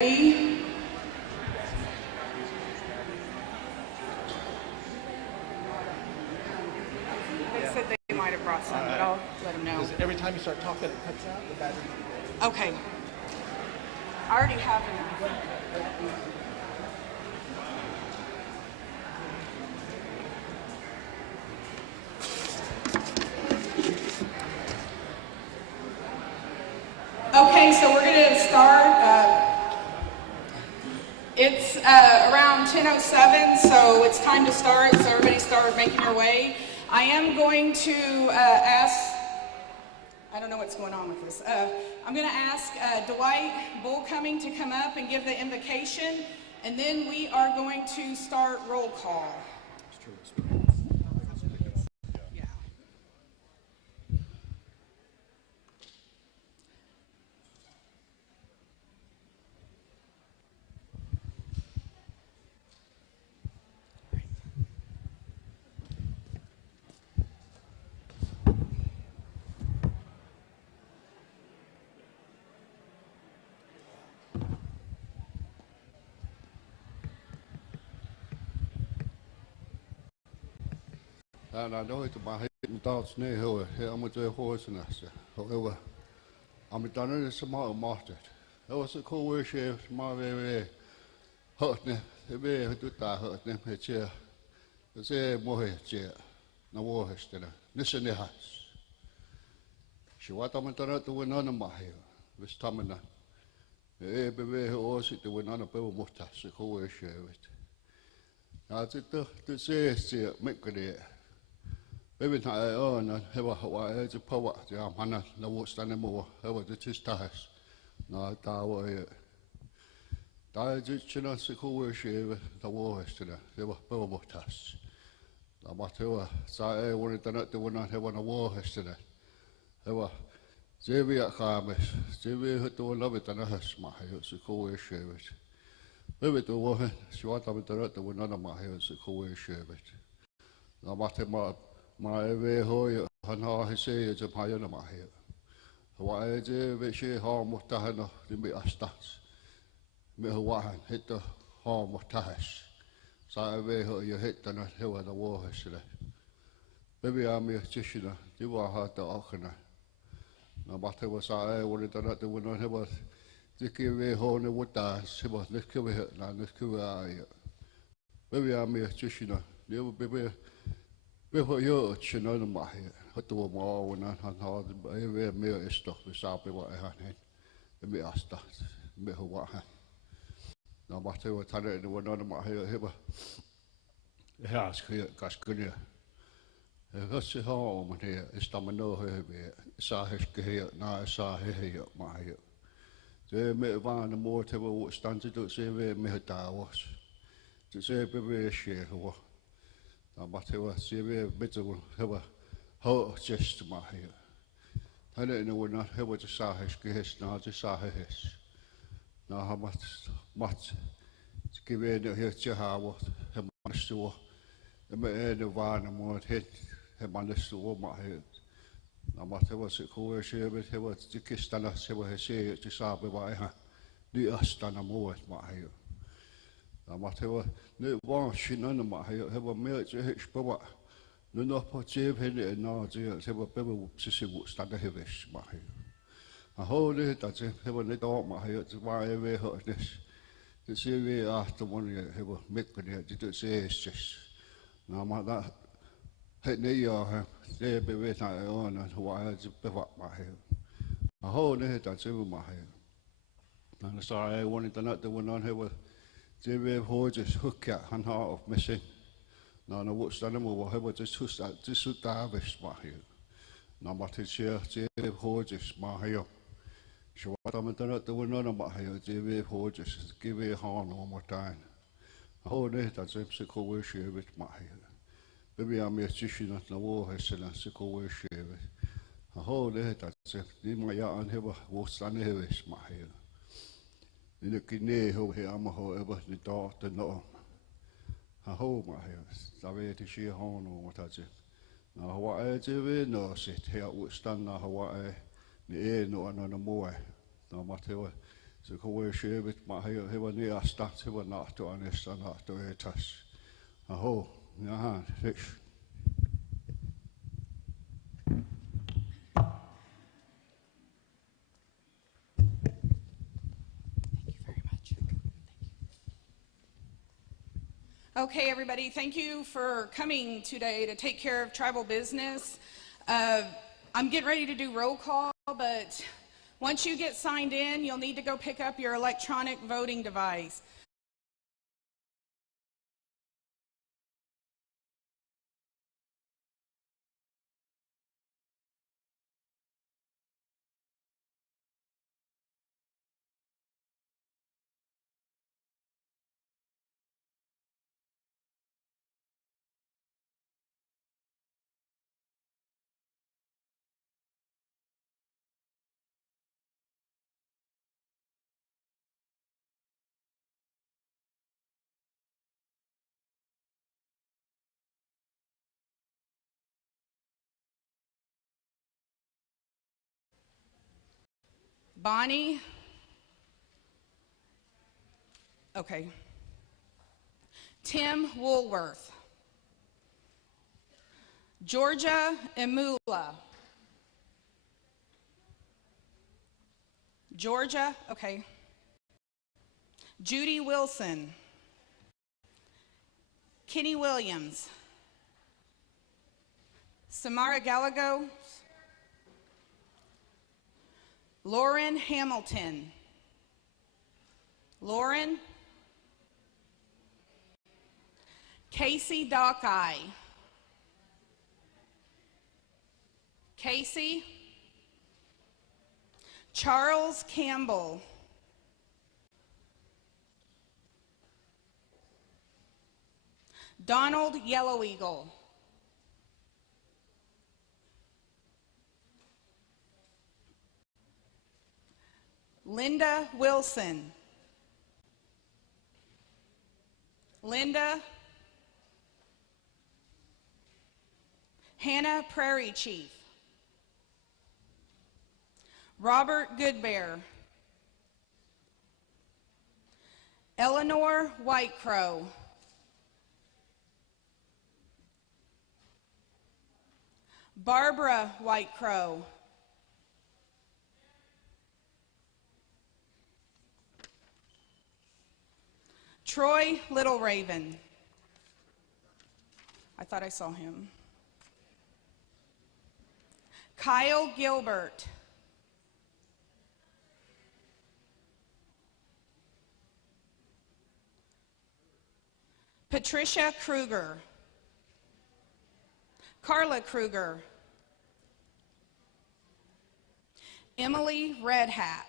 They said they might have brought some, but I'll let them know. Every time you start talking, it cuts out the battery. Okay. I already have enough. Okay, so we're going to start. It's around 10:07, so it's time to start. So everybody start making your way. I am going to ask, I don't know what's going on with this. I'm going to ask Dwight Bullcoming to come up and give the invocation, and then we are going to start roll call. And I know it's my head and thoughts near here. I'm with the horse and us. However, I'm done it some more mastered. That was a cool way she my very hurt me. The way who did that hurt me. It's here. It's a more chair. No war is still. Listen, the house. She what I'm done it to win on my hair. This time and the baby who was it to win on a bill of mutas. The cool way she it. Now it's to say, make it. Maybe not on Hawaii, it's a power. Yeah, man, no what's anymore. How was it his task? No, that way. That is, you know, so cool. She the war is today. They were power tasks. The matter, so I wanted to not do one have on a war yesterday. They were Xavier Kamis, Xavier who do love it and a hush my house, a cool she it. Maybe the war, she wanted to not do one of my house, a cool she it. The matter, my way hoy and how he say it's a pioneer my here. Why is it she harm what the hand of the stats? Me who hit the harm what tash. So I way how you hit the not hill of the war yesterday. Maybe I'm a tishina, you are hard the ochena. No matter what I wanted to not do when I was the kiwi horn and wood dance, he was this kiwi hit and this kiwi eye. Maybe I'm a tishina, you will be. Before you, you know, my hot to a mall when I had every meal is stuff with Sappy what I had. Let me ask that. Me who what had. No matter what I did, one on my hair, he asked here, Cascunia. What's the home here? It's the no here. Saw his here, now I saw here, my hair. They made one more table standing to say, me a was. To say, baby, share who. But he was severe bitter have a whole chest my hair. I don't know when I have what the Sahish case now the Sahis. Now how much to give in here to have what him on the store. The man of one and more hit him on the store my head. Now what was it cool she but he was the kiss and us he was say to Sabi by her. The us done a more at my hair. Amateur, no one she none of my have a milk to hitch power. No, not put Jib in it and now, have a pebble to see what stand a heavish my hair. I hold it, that's it, have a little my hair to why every hotness. To see me after one year, have a make it to say it's just. Now, my that hit the year, they be with my own and why I just pivot my hair. I hold it, that's over my hair. And sorry, I wanted to not do one on here with. They were horses hook at and heart of missing. No, no, what's done more? How was this would harvest my here? No, but it's here, they horses my here. So what I'm done at the window of my here, they were horses, give me a horn one more time. I hold it, that's a sickle way share with my here. Maybe I'm a chicken at the war, I said, a sickle way share with. I hold it, that's it, in my yard and have a what's done here is my here. In the kidney, who here am however the dark the norm. I hold my hair, I wait to see a horn or what I say. Now, what I do, no, sit here, would stand now, what I, the air, no, and on the more. No matter what, So ko we share with my he wa ni a start he wa na to anis na to etas. Aho, ja, fish. Okay, everybody, thank you for coming today to take care of tribal business. I'm getting ready to do roll call, but once you get signed in, you'll need to go pick up your electronic voting device. Bonnie? Okay. Tim Woolworth. Georgia Emula. Georgia, okay. Judy Wilson. Kenny Williams. Samara Gallego. Lauren Hamilton. Lauren. Casey Dockeye. Casey. Charles Campbell. Donald Yellow Eagle. Linda Wilson. Linda. Hannah Prairie Chief. Robert Goodbear. Eleanor White Crow. Barbara White Crow. Troy Little Raven. I thought I saw him. Kyle Gilbert. Patricia Kruger. Carla Kruger. Emily Red Hat.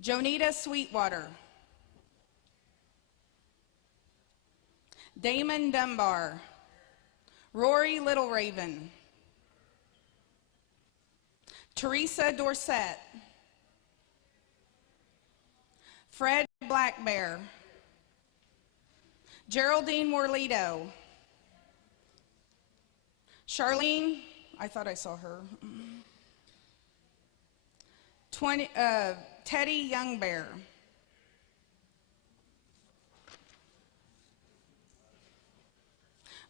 Jonita Sweetwater. Damon Dunbar. Rory Little Raven. Teresa Dorset. Fred Black Bear. Geraldine Morlito. Charlene, I thought I saw her. Teddy Youngbear.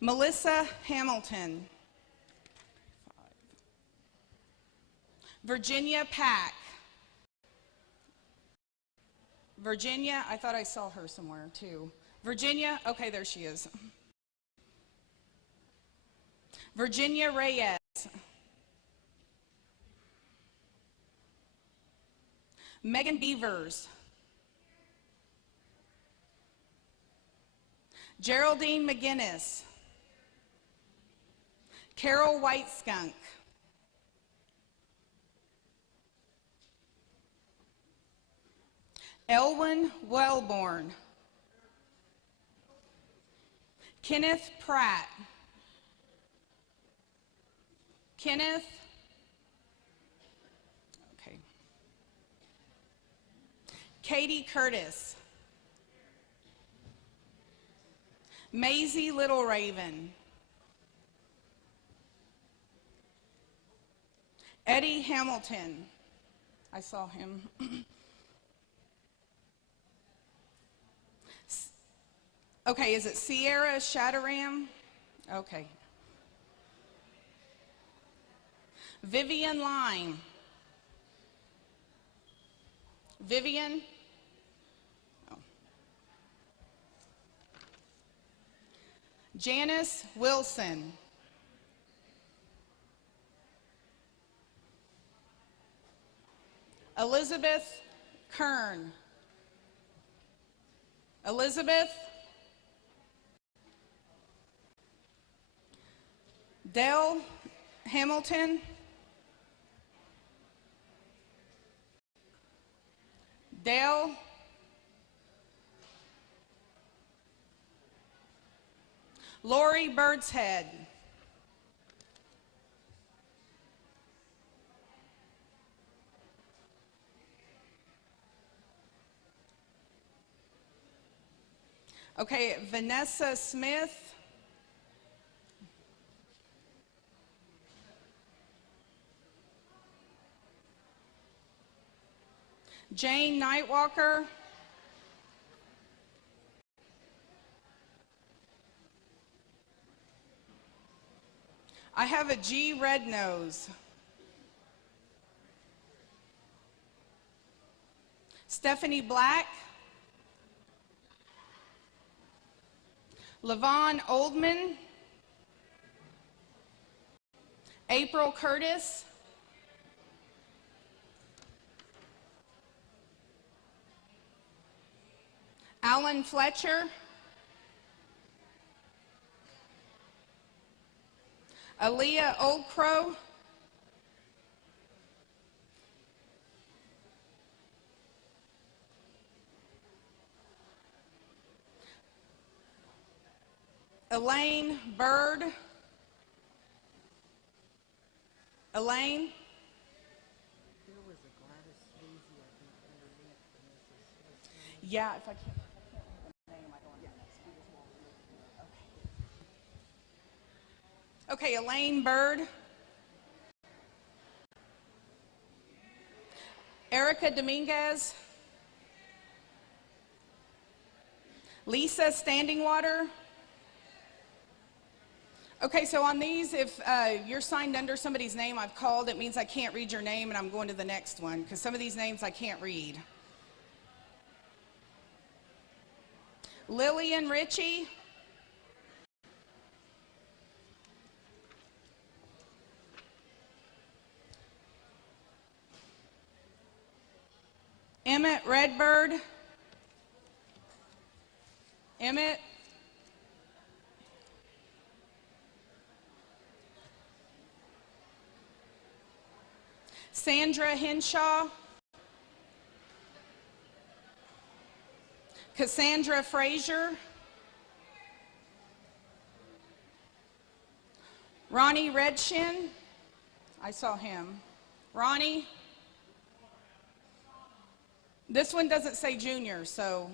Melissa Hamilton. Virginia Pack. Virginia, I thought I saw her somewhere too. Virginia, okay, there she is. Virginia Reyes. Megan Beavers. Geraldine McGinnis. Carol White Skunk. Elwyn Wellborn. Kenneth Pratt. Kenneth. Okay. Katie Curtis. Maisie Little Raven. Eddie Hamilton. I saw him. Okay, is it Sierra Shadaram? Okay. Vivian Lime. Vivian? Oh. Janice Wilson. Elizabeth Kern. Elizabeth? Dell Hamilton. Dale. Lori Birdshead. Okay, Vanessa Smith. Jane Nightwalker. I have a G Rednose. Stephanie Black. Levon Oldman. April Curtis. Alan Fletcher. Aaliyah Oldcrow. Elaine Bird. Elaine. Yeah, if I can't. Okay, Elaine Bird. Erica Dominguez. Lisa Standingwater. Okay, so on these, if you're signed under somebody's name I've called, it means I can't read your name and I'm going to the next one, because some of these names I can't read. Lillian Ritchie. Emmett Redbird. Emmett. Sandra Henshaw. Cassandra Frazier. Ronnie Redshin. I saw him. Ronnie. This one doesn't say junior, so.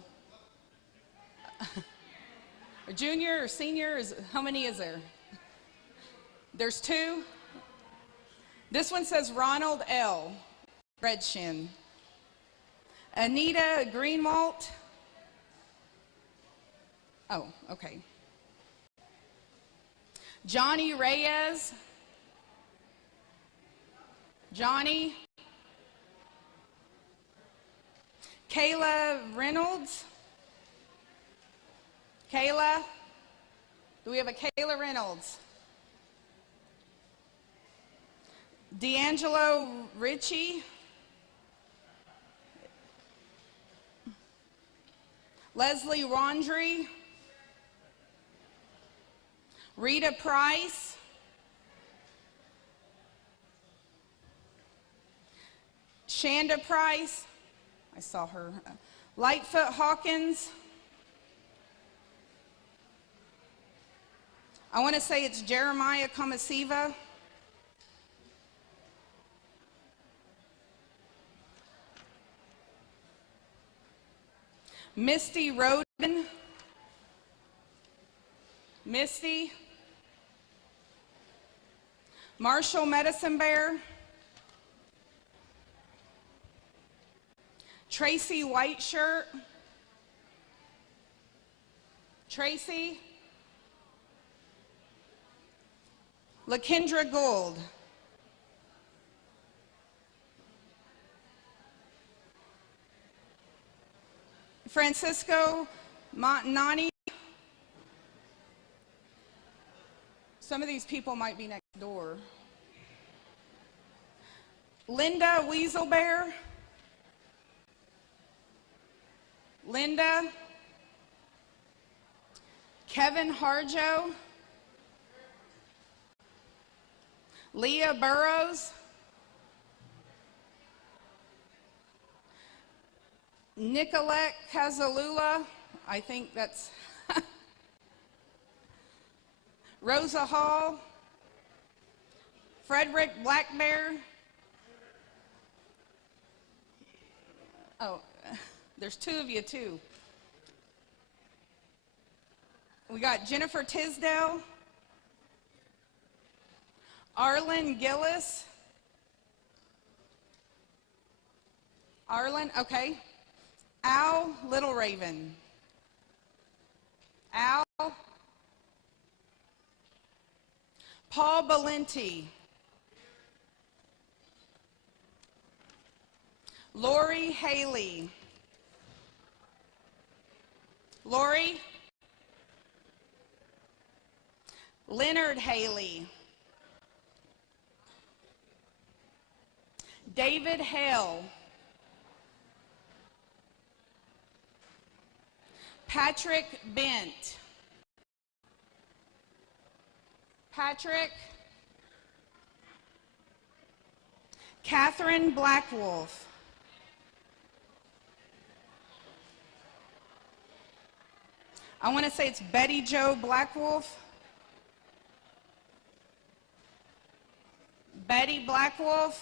A junior or senior, how many is there? There's two. This one says Ronald L. Redshin. Anita Greenwalt. Oh, okay. Johnny Reyes. Johnny. Kayla Reynolds. Kayla. Do we have a Kayla Reynolds? D'Angelo Ritchie. Leslie Rondry. Rita Price. Shanda Price. I saw her. Lightfoot Hawkins. I want to say it's Jeremiah Kamasiva. Misty Roden. Misty. Marshall Medicine Bear. Tracy Whiteshirt. Tracy. LaKendra Gould. Francisco Montanani. Some of these people might be next door. Linda Weaselbear. Linda. Kevin Harjo. Leah Burrows. Nicolette Cazalula, I think that's Rosa Hall. Frederick Blackbear. Oh, there's two of you too. We got Jennifer Tisdale. Arlen Gillis. Arlen, okay. Al Little Raven. Al. Paul Valenti. Lori Haley. Lori. Leonard Haley. David Hale. Patrick Bent. Patrick. Catherine Blackwolf. I want to say it's Betty Jo Blackwolf. Betty Blackwolf.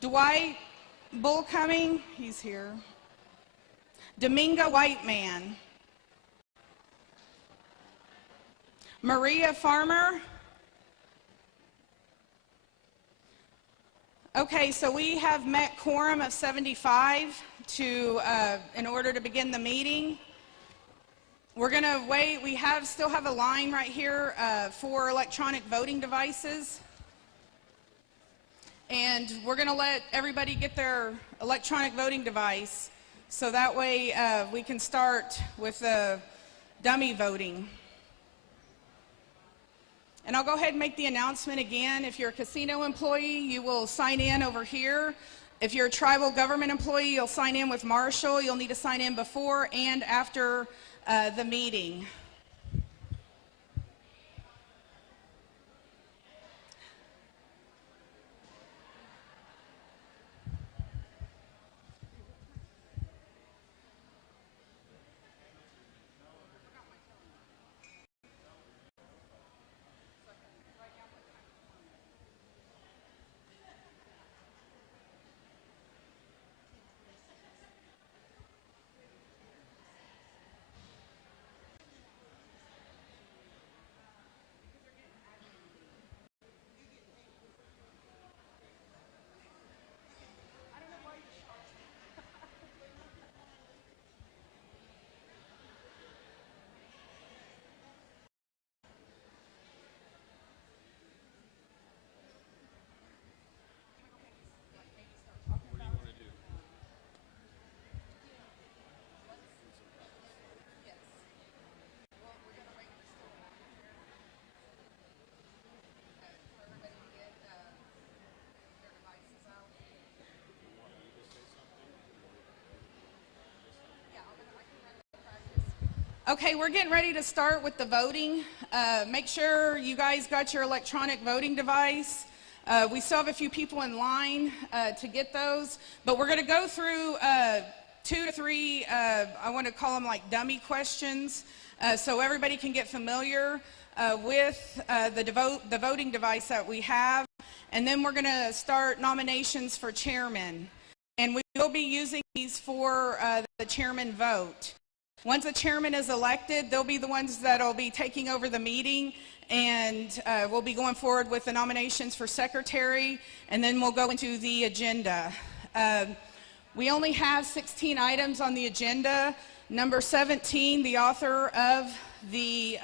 Dwight Bullcoming, he's here. Dominga Whiteman. Maria Farmer. Okay, so we have met quorum of 75 in order to begin the meeting. We're going to wait. We still have a line right here for electronic voting devices. And we're going to let everybody get their electronic voting device so that way we can start with the dummy voting. And I'll go ahead and make the announcement again. If you're a casino employee, you will sign in over here. If you're a tribal government employee, you'll sign in with Marshall. You'll need to sign in before and after the meeting. Okay, we're getting ready to start with the voting. Make sure you guys got your electronic voting device. We still have a few people in line to get those, but we're going to go through 2 to 3, I want to call them like dummy questions, so everybody can get familiar with the voting device that we have. And then we're going to start nominations for chairman. And we will be using these for the chairman vote. Once the chairman is elected, they'll be the ones that'll be taking over the meeting, and we'll be going forward with the nominations for secretary, and then we'll go into the agenda. We only have 16 items on the agenda. Number 17, the author of the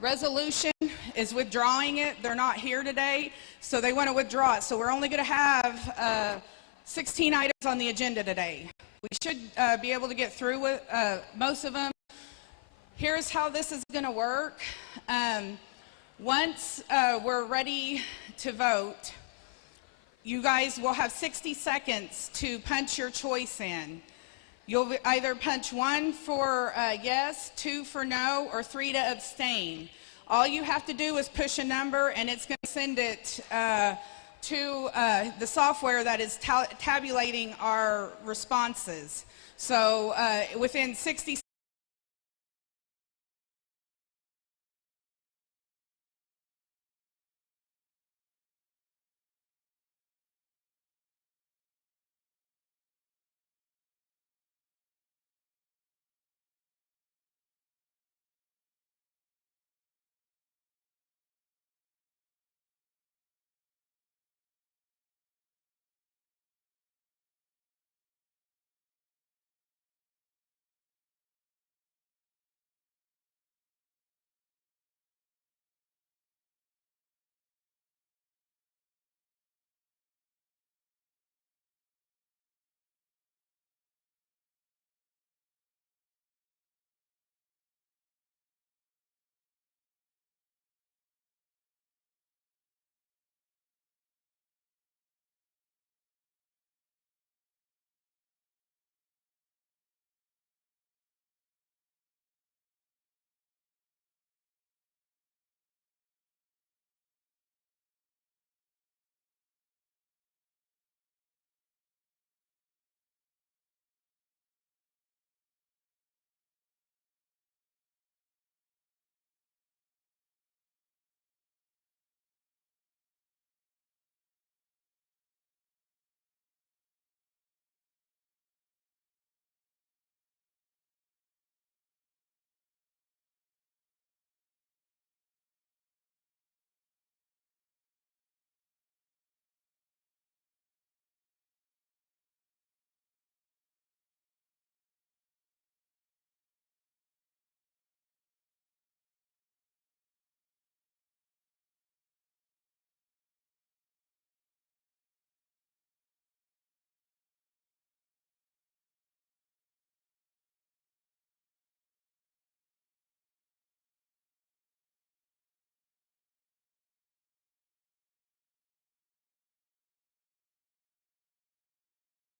resolution is withdrawing it. They're not here today, so they want to withdraw it. So we're only going to have 16 items on the agenda today. We should be able to get through with most of them. Here's how this is going to work. Once we're ready to vote, you guys will have 60 seconds to punch your choice in. You'll either punch 1 for yes, 2 for no, or 3 to abstain. All you have to do is push a number, and it's going to send it to the software that is tabulating our responses. So within 60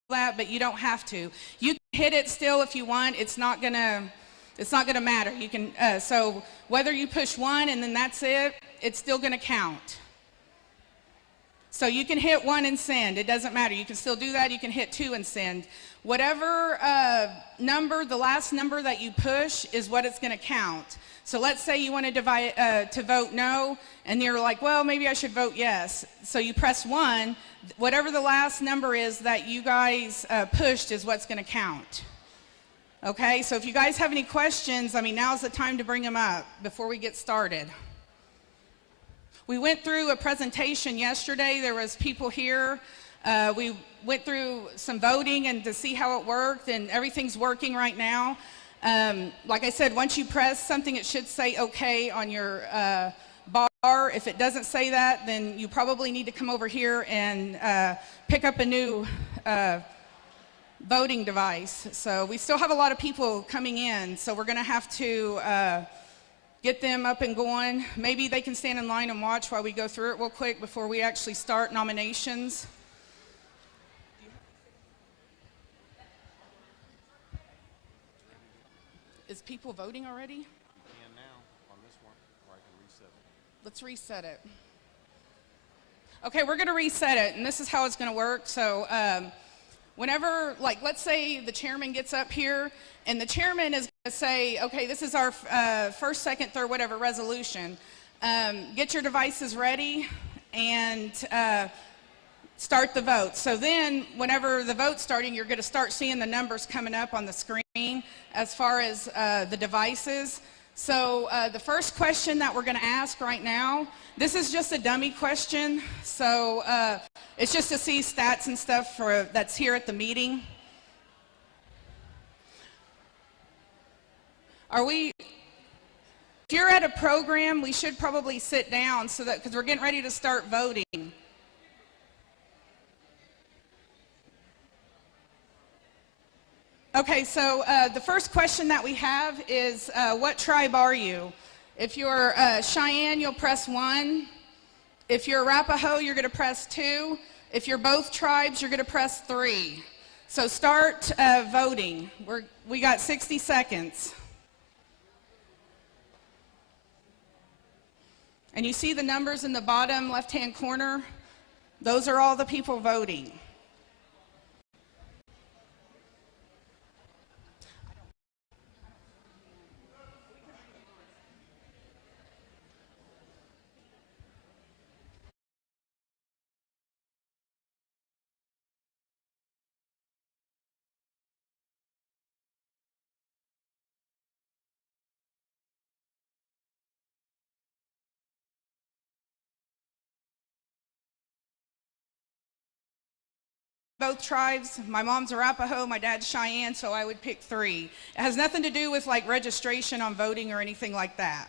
that, but you don't have to. You can hit it still if you want. It's not gonna matter. You can so whether you push 1 and then that's it, it's still gonna count. So you can hit 1 and send. It doesn't matter. You can still do that. You can hit 2 and send. Whatever number, the last number that you push is what it's gonna count. So let's say you want to vote no, and you're like, well, maybe I should vote yes. So you press 1. Whatever the last number is that you guys pushed is what's going to count. Okay, so if you guys have any questions, I mean, now's the time to bring them up before we get started. We went through a presentation yesterday. There was people here. We went through some voting and to see how it worked, and everything's working right now. Like I said, once you press something, it should say okay on your bar. If it doesn't say that, then you probably need to come over here and pick up a new voting device. So we still have a lot of people coming in, so we're going to have to get them up and going. Maybe they can stand in line and watch while we go through it real quick before we actually start nominations. Is people voting already? You can now on this one, or I can reset it. Let's reset it. Okay, we're going to reset it, and this is how it's going to work. So whenever, like, let's say the chairman gets up here, and the chairman is going to say, okay, this is our first, second, third, whatever resolution. Get your devices ready and start the vote. So then whenever the vote's starting, you're going to start seeing the numbers coming up on the screen. as far as the devices. So the first question that we're going to ask right now, this is just a dummy question. So it's just to see stats and stuff that's here at the meeting. If you're at a program, we should probably sit down so that, because we're getting ready to start voting. Okay, so the first question that we have is, what tribe are you? If you're Cheyenne, you'll press 1. If you're Arapaho, you're going to press 2. If you're both tribes, you're going to press 3. So start voting. We got 60 seconds. And you see the numbers in the bottom left-hand corner? Those are all the people voting. Both tribes. My mom's Arapaho, my dad's Cheyenne, so I would pick 3. It has nothing to do with like registration on voting or anything like that.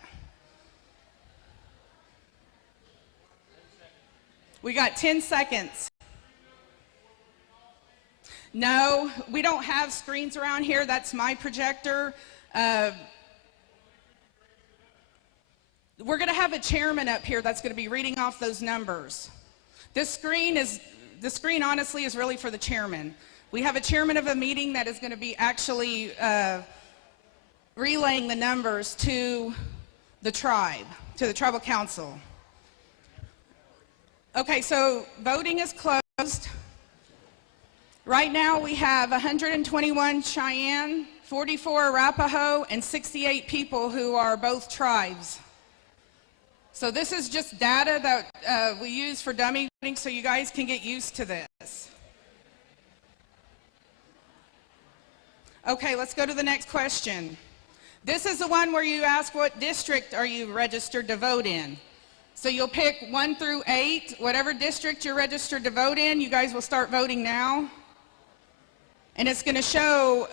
We got 10 seconds. No, we don't have screens around here. That's my projector. We're going to have a chairman up here that's going to be reading off those numbers. The screen honestly is really for the chairman. We have a chairman of a meeting that is going to be actually relaying the numbers to the tribe, to the tribal council. Okay, so voting is closed. Right now we have 121 Cheyenne, 44 Arapaho, and 68 people who are both tribes. So this is just data that we use for dummy voting so you guys can get used to this. Okay, let's go to the next question. This is the one where you ask what district are you registered to vote in. So you'll pick 1 through 8, whatever district you're registered to vote in, you guys will start voting now. And it's going to show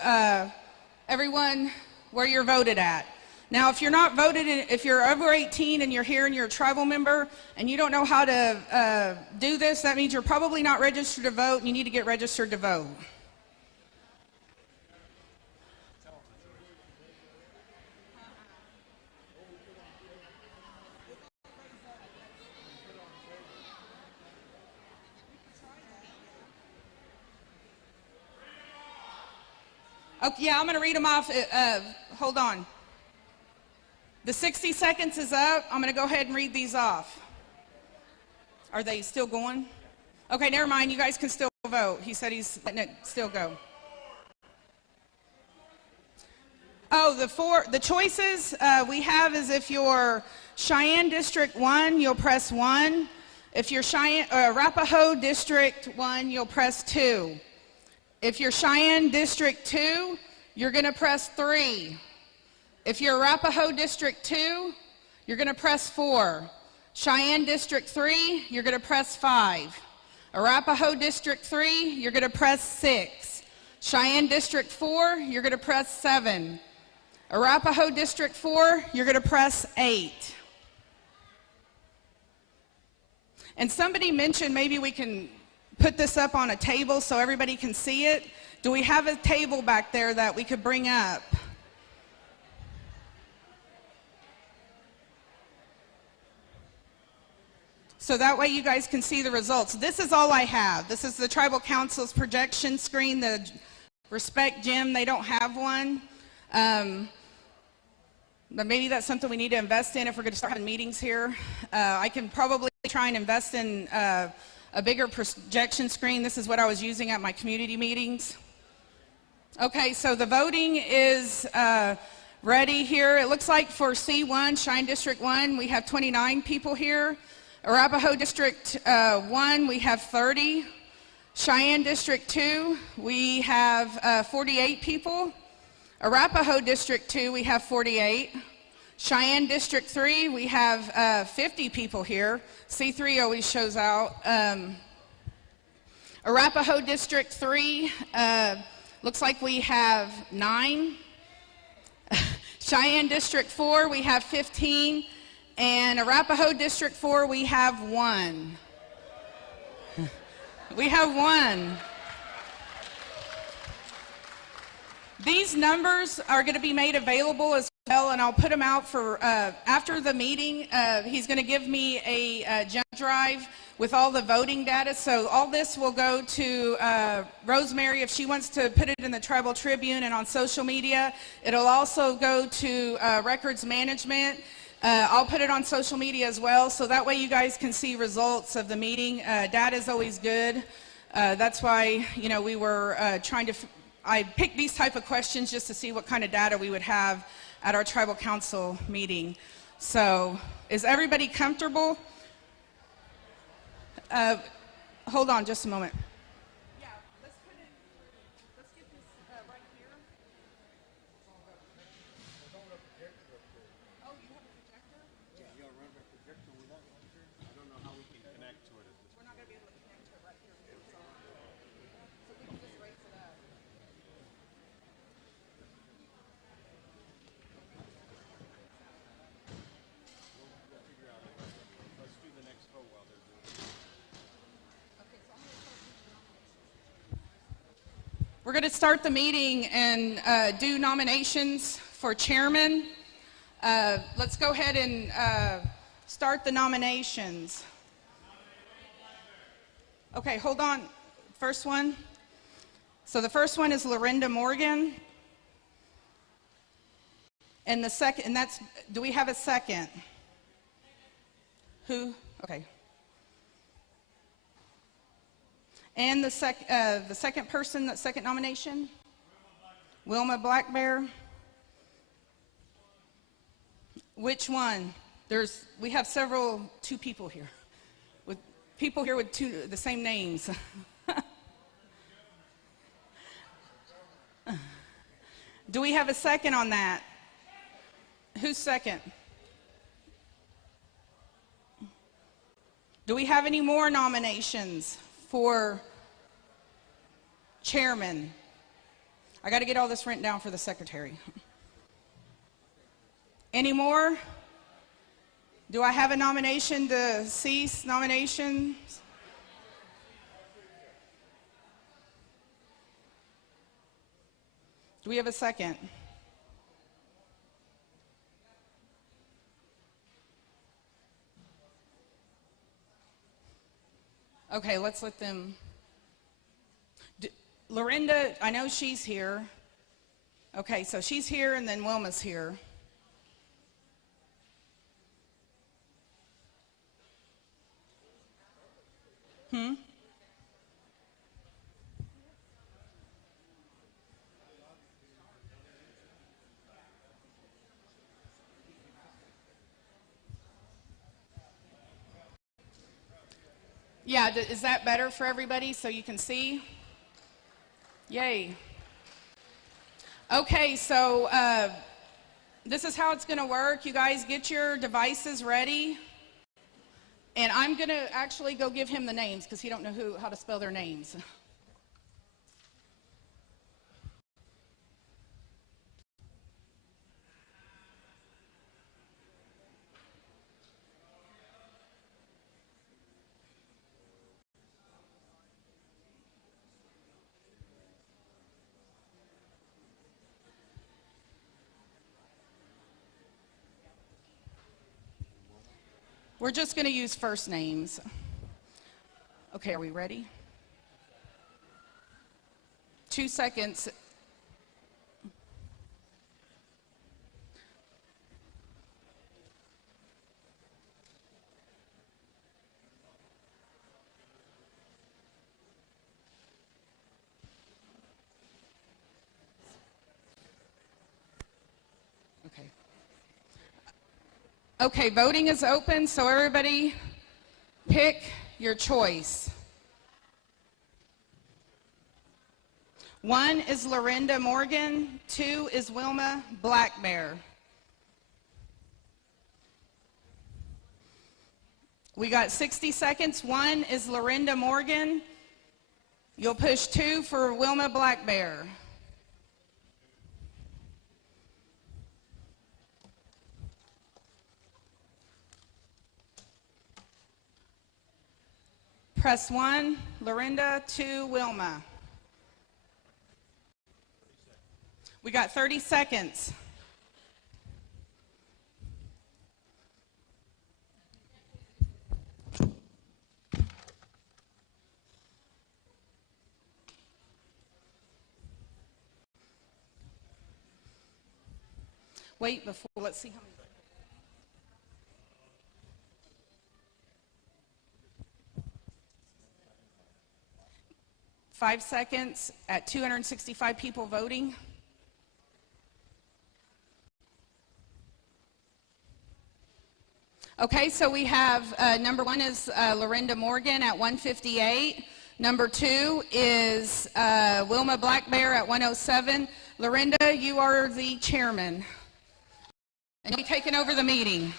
everyone where you're voted at. Now, if you're not voted in, if you're over 18 and you're here and you're a tribal member and you don't know how to do this, that means you're probably not registered to vote and you need to get registered to vote. Okay, yeah, I'm going to read them off. Hold on. The 60 seconds is up. I'm going to go ahead and read these off. Are they still going? Okay, never mind. You guys can still vote. He said he's letting it still go. Oh, the choices we have is if you're Cheyenne District 1, you'll press 1. If you're Arapaho District 1, you'll press 2. If you're Cheyenne District 2, you're going to press 3. If you're Arapaho District 2, you're going to press 4. Cheyenne District 3, you're going to press 5. Arapaho District 3, you're going to press 6. Cheyenne District 4, you're going to press 7. Arapaho District 4, you're going to press 8. And somebody mentioned maybe we can put this up on a table so everybody can see it. Do we have a table back there that we could bring up? So that way you guys can see the results. This is all I have. This is the Tribal Council's projection screen. The Respect Gym, they don't have one. But maybe that's something we need to invest in if we're going to start having meetings here. I can probably try and invest in a bigger projection screen. This is what I was using at my community meetings. Okay, so the voting is ready here. It looks like for C1, Cheyenne District 1, we have 29 people here. Arapaho District 1, we have 30. Cheyenne District 2, we have 48 people. Arapaho District 2, we have 48. Cheyenne District 3, we have 50 people here. C3 always shows out. Arapaho District 3, looks like we have 9. Cheyenne District 4, we have 15. And Arapaho District 4, we have 1. We have 1. These numbers are going to be made available as well, and I'll put them out for after the meeting. He's going to give me a jump drive with all the voting data. So all this will go to Rosemary if she wants to put it in the Tribal Tribune and on social media. It'll also go to records management. I'll put it on social media as well, so that way you guys can see results of the meeting. Data is always good. That's why, you know, we were trying to, I picked these type of questions just to see what kind of data we would have at our tribal council meeting. So, is everybody comfortable? Hold on just a moment. Yeah, let's put it, let's get this right here. Oh, you have a projector? You run the projector with that right here? I don't know how we can connect to it at this We're not going to be able to connect to it right here because it's on. So we can just raise it up. Let's do the next vote while they're doing it. Okay, so I'm going to start doing nominations. We're going to start the meeting and do nominations for chairman. Let's go ahead and start the nominations. Okay, hold on. First one. So the first one is Lorinda Morgan. And the second, and that's, do we have a second? Who? Okay. And the second person, the second nomination? Wilma Blackbear. Which one? We have two people here. With people here with the same names. Do we have a second on that? Who's second? Do we have any more nominations for chairman? I got to get all this written down for the secretary. Any more? Do I have a nomination to cease nominations? Do we have a second? Okay, let's let them. Lorinda, I know she's here. Okay, so she's here and then Wilma's here. Yeah, is that better for everybody so you can see? Yay. Okay, so this is how it's going to work. You guys get your devices ready. And I'm going to actually go give him the names because he don't know how to spell their names. We're just going to use first names. Okay, are we ready? 2 seconds. Okay. Okay, voting is open, so everybody pick your choice. 1 is Lorinda Morgan. 2 is Wilma Black Bear. We got 60 seconds. 1 is Lorinda Morgan. You'll push 2 for Wilma Black Bear. Press 1, Lorinda. 2, Wilma. We got 30 seconds. Wait before, let's see how many. 5 seconds at 265 people voting. Okay, so we have number 1 is Lorinda Morgan at 158. Number 2 is Wilma Black Bear at 107. Lorinda, you are the chairman, and you'll be taking over the meeting.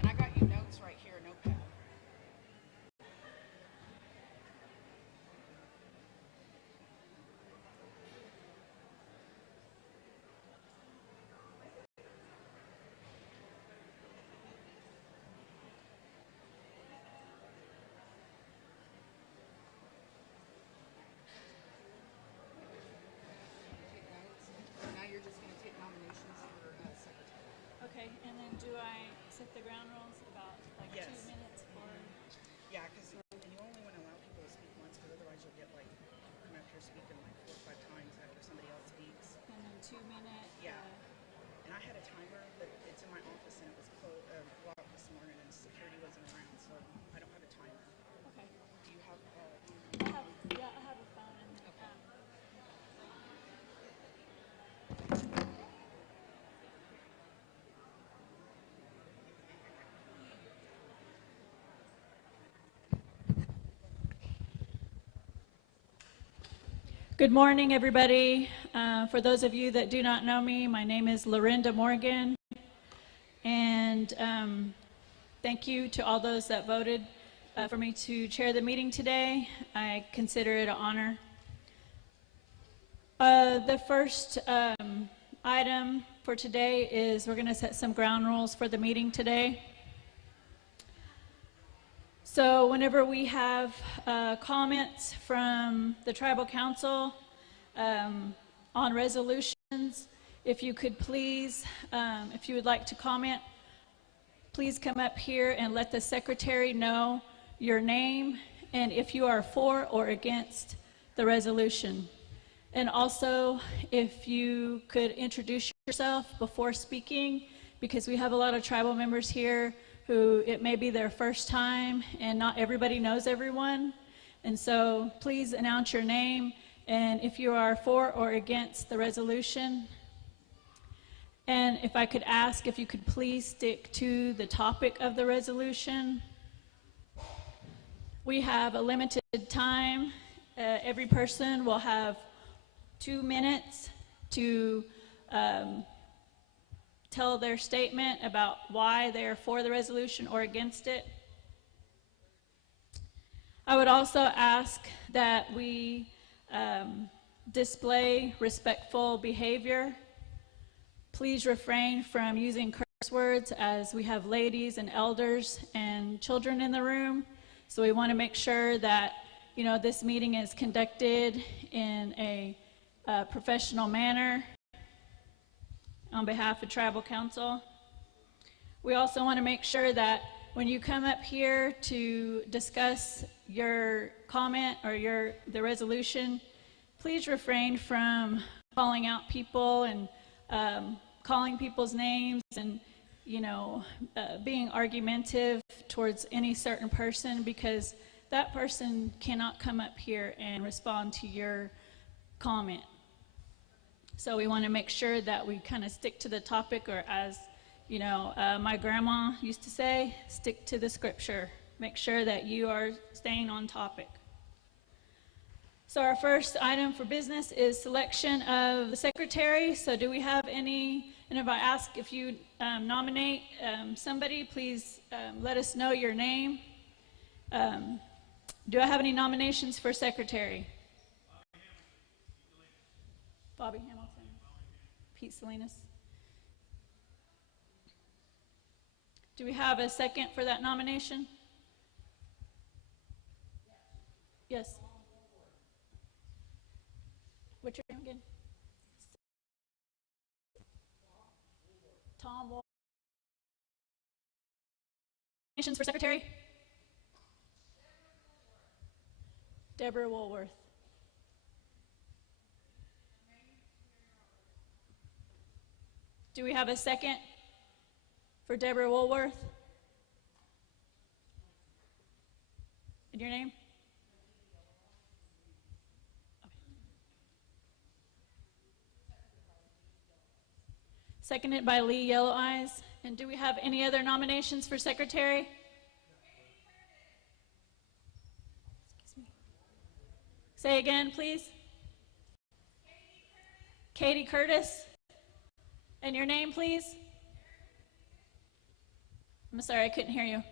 And I got you notes right here, notepad. Now you're just going to take nominations for secretary. Okay, and then do I set the ground rules about like Yes. 2 minutes for? Yeah, because you only want to allow people to speak once, because otherwise you'll get like, come after speaking like 4 or 5 times after somebody else speaks. And then 2 minute. Yeah. And I had a timer, but it's in my office and it was locked this morning and security wasn't around, so I don't have a timer. Okay. Do you have I have a phone and Okay. Good morning, everybody. For those of you that do not know me, my name is Lorinda Morgan, and thank you to all those that voted for me to chair the meeting today. I consider it an honor. The first item for today is we're going to set some ground rules for the meeting today. So whenever we have comments from the tribal council on resolutions, if you could please, if you would like to comment, please come up here and let the secretary know your name and if you are for or against the resolution. And also, if you could introduce yourself before speaking, because we have a lot of tribal members here who it may be their first time and not everybody knows everyone. And so please announce your name and if you are for or against the resolution. And if I could ask if you could please stick to the topic of the resolution. We have a limited time. Every person will have 2 minutes to tell their statement about why they're for the resolution or against it. I would also ask that we display respectful behavior. Please refrain from using curse words, as we have ladies and elders and children in the room. So we want to make sure that, you know, this meeting is conducted in a professional manner on behalf of Tribal Council. We also want to make sure that when you come up here to discuss your comment or the resolution, please refrain from calling out people and calling people's names and, you know, being argumentative towards any certain person, because that person cannot come up here and respond to your comment. So we want to make sure that we kind of stick to the topic, or as, you know, my grandma used to say, stick to the scripture. Make sure that you are staying on topic. So our first item for business is selection of the secretary. So do we have any, and if I ask if you nominate somebody, please let us know your name. Do I have any nominations for secretary? Bobby Hamilton. Pete Salinas. Do we have a second for that nomination? Yes. What's your name again? Tom Wall. Nominations for secretary? Deborah Woolworth. Do we have a second for Deborah Woolworth? And your name? Seconded by Lee Yellow Eyes. And do we have any other nominations for secretary? Excuse me. Say again, please. Katie Curtis. And your name, please? I'm sorry, I couldn't hear you.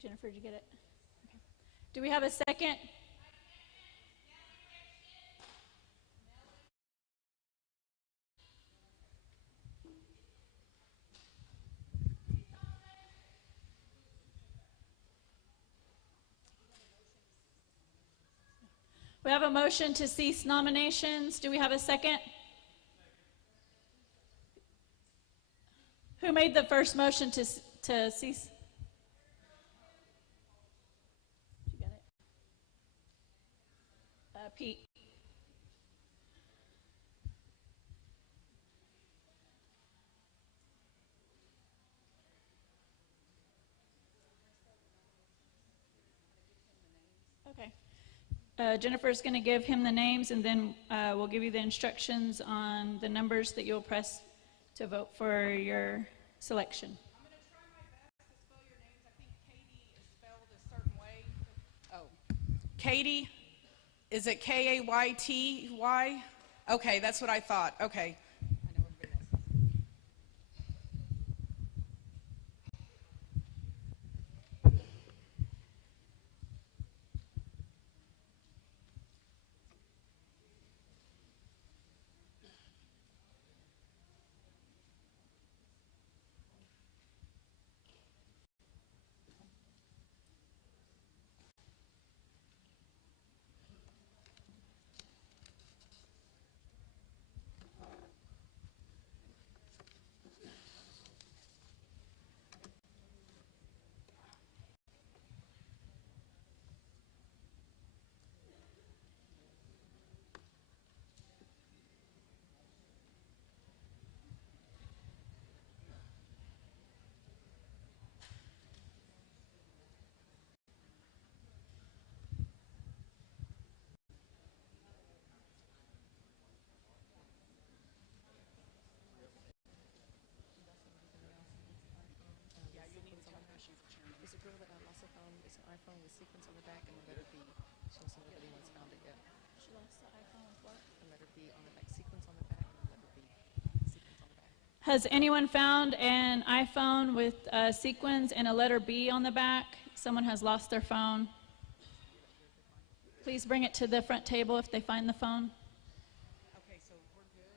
Jennifer, did you get it? Okay. Do we have a second? We have a motion to cease nominations. Do we have a second? Who made the first motion to cease? You got it? Pete. Okay. Jennifer's going to give him the names, and then we'll give you the instructions on the numbers that you'll press to vote for your selection. I'm going to try my best to spell your names. I think Katie is spelled a certain way. Oh. Katie, is it K-A-Y-T-Y? Okay, that's what I thought. Okay. I know everybody else. iPhone with sequence on the back and the letter B. She wants to know if anyone's found it yet. She lost the iPhone with what? The letter B on the back, sequence on the back and the letter B. Sequence on the back. Has anyone found an iPhone with sequins and a letter B on the back? Someone has lost their phone. Please bring it to the front table if they find the phone. Okay, so we're good.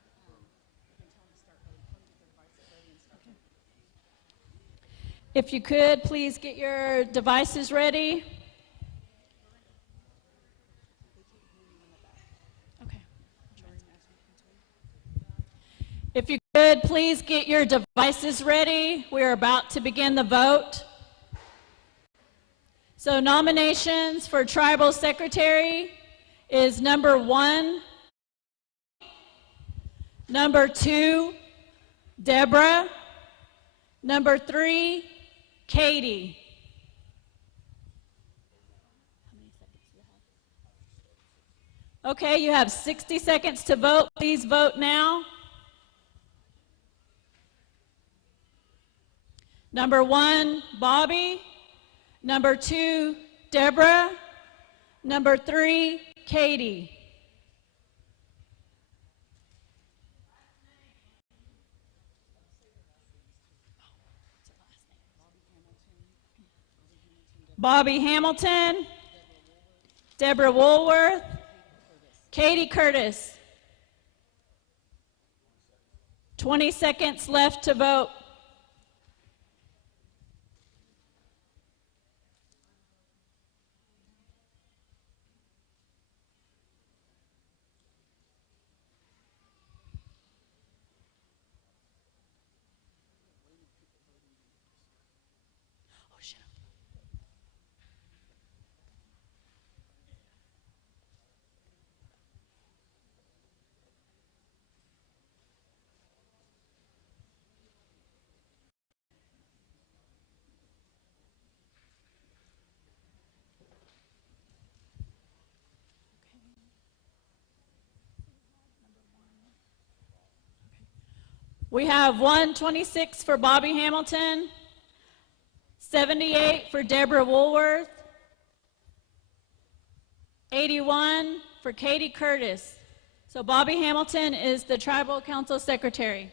We can tell them to start voting. Tell them to get their devices ready and start voting. If you could, please get your devices ready. Okay. If you could, please get your devices ready. We're about to begin the vote. So nominations for tribal secretary is number 1, number 2, Deborah, number 3, Katie. Okay, you have 60 seconds to vote. Please vote now. Number 1, Bobby. Number 2, Deborah. Number 3, Katie. Bobby Hamilton. Deborah Woolworth. Katie Curtis. 20 seconds left to vote. We have 126 for Bobby Hamilton, 78 for Deborah Woolworth, 81 for Katie Curtis. So Bobby Hamilton is the Tribal Council Secretary.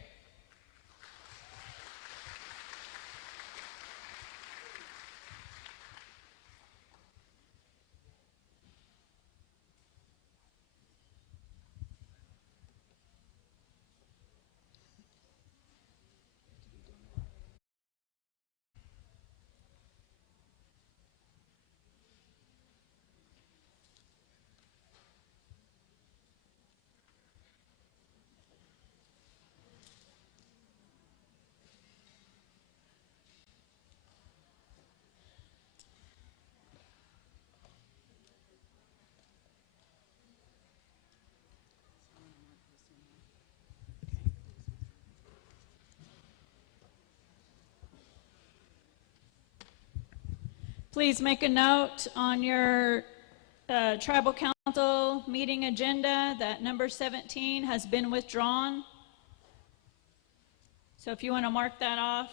Please make a note on your Tribal Council meeting agenda that number 17 has been withdrawn. So if you want to mark that off.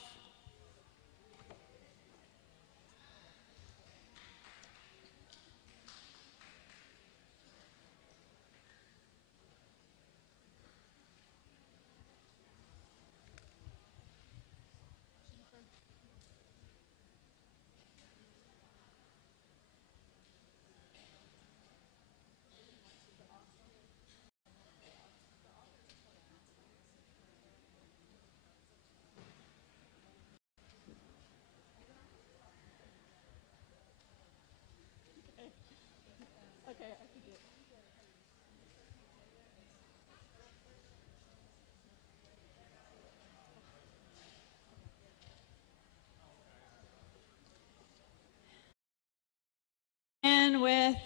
Okay, I can do it. And with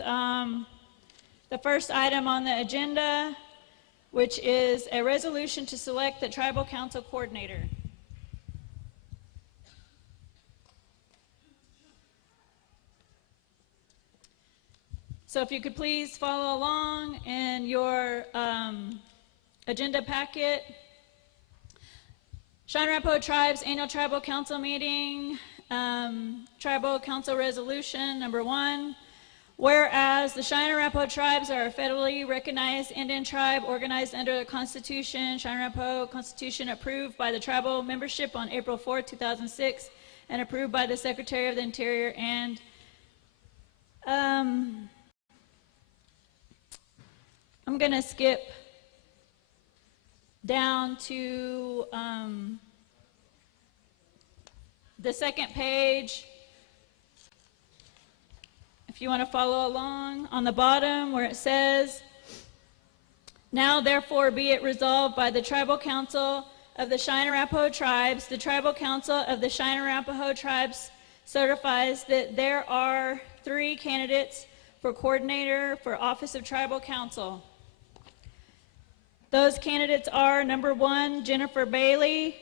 the first item on the agenda, which is a resolution to select the Tribal Council Coordinator. So if you could please follow along in your agenda packet. Cheyenne and Arapaho Tribe's annual Tribal Council meeting Tribal Council Resolution number 1. Whereas the Cheyenne and Arapaho tribes are a federally recognized Indian tribe organized under the Constitution, Cheyenne and Arapaho Constitution approved by the tribal membership on April 4, 2006, and approved by the Secretary of the Interior. And I'm going to skip down to the second page. If you want to follow along on the bottom where it says, now therefore be it resolved by the Tribal Council of the Cheyenne and Arapaho tribes, the Tribal Council of the Cheyenne and Arapaho tribes certifies that there are 3 candidates for coordinator for office of Tribal Council. Those candidates are number 1, Jennifer Bailey,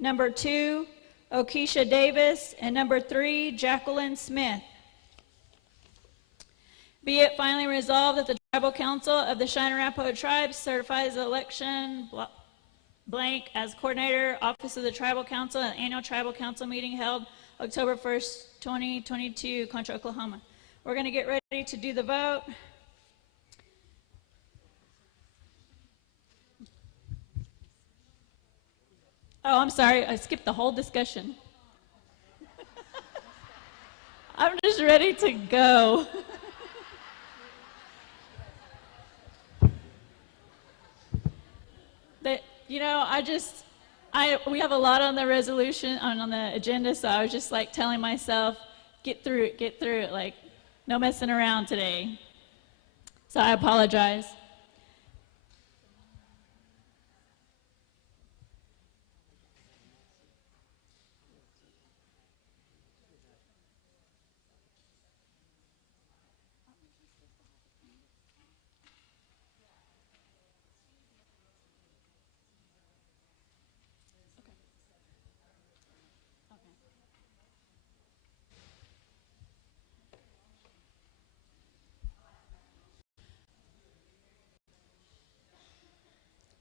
number 2, Okesha Davis, and number 3, Jacqueline Smith. Be it finally resolved that the Tribal Council of the Cheyenne and Arapaho tribes certifies the election blank as coordinator, office of the Tribal Council, at annual Tribal Council meeting held October 1st, 2022, Contra, Oklahoma. We're going to get ready to do the vote. Oh, I'm sorry, I skipped the whole discussion. I'm just ready to go. You know, we have a lot on the resolution, on the agenda, so I was just like telling myself, get through it, like no messing around today. So I apologize.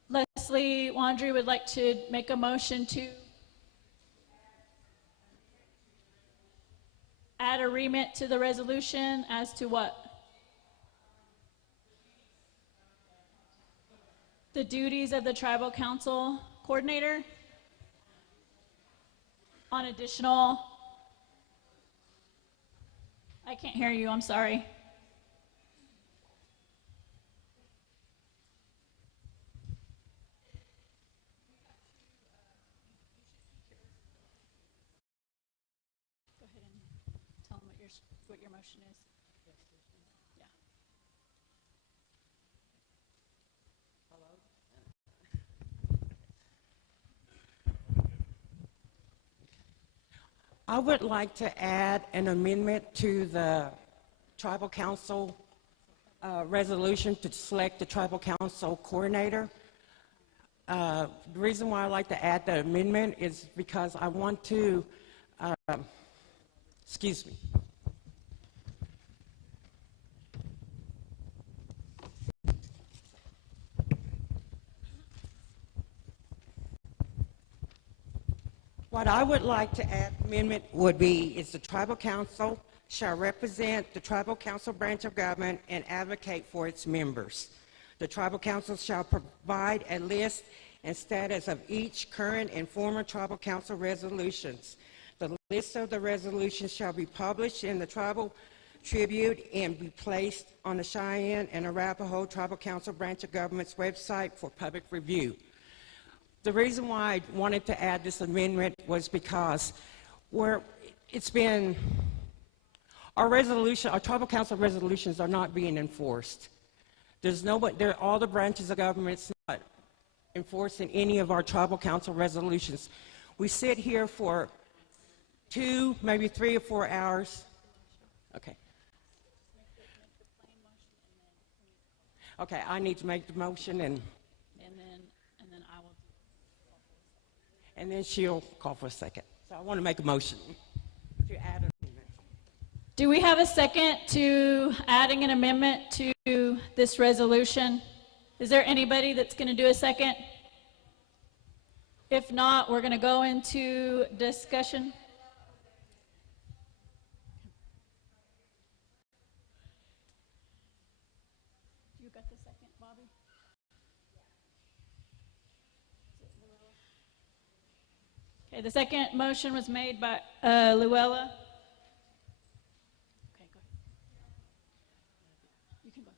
Leslie Wandry would like to make a motion to add a remit to the resolution as to what? The duties of the Tribal Council coordinator on additional, I can't hear you, I'm sorry. What your motion is. Yeah. I would like to add an amendment to the Tribal Council resolution to select the Tribal Council coordinator. The reason why I like to add the amendment is because I want to, excuse me. What I would like to add amendment would be is the Tribal Council shall represent the Tribal Council branch of government and advocate for its members. The Tribal Council shall provide a list and status of each current and former Tribal Council resolutions. The list of the resolutions shall be published in the Tribal Tribune and be placed on the Cheyenne and Arapaho Tribal Council branch of government's website for public review. The reason why I wanted to add this amendment was because our Tribal Council resolutions are not being enforced. All the branches of government not enforcing any of our Tribal Council resolutions. We sit here for 2, maybe 3 or 4 hours. Okay. Okay, I need to make the motion and then I will. And then she'll call for a second. So I want to make a motion to add an amendment. Do we have a second to adding an amendment to this resolution? Is there anybody that's going to do a second? If not, we're going to go into discussion. Okay, the second motion was made by Luella. Okay, go ahead. You can vote.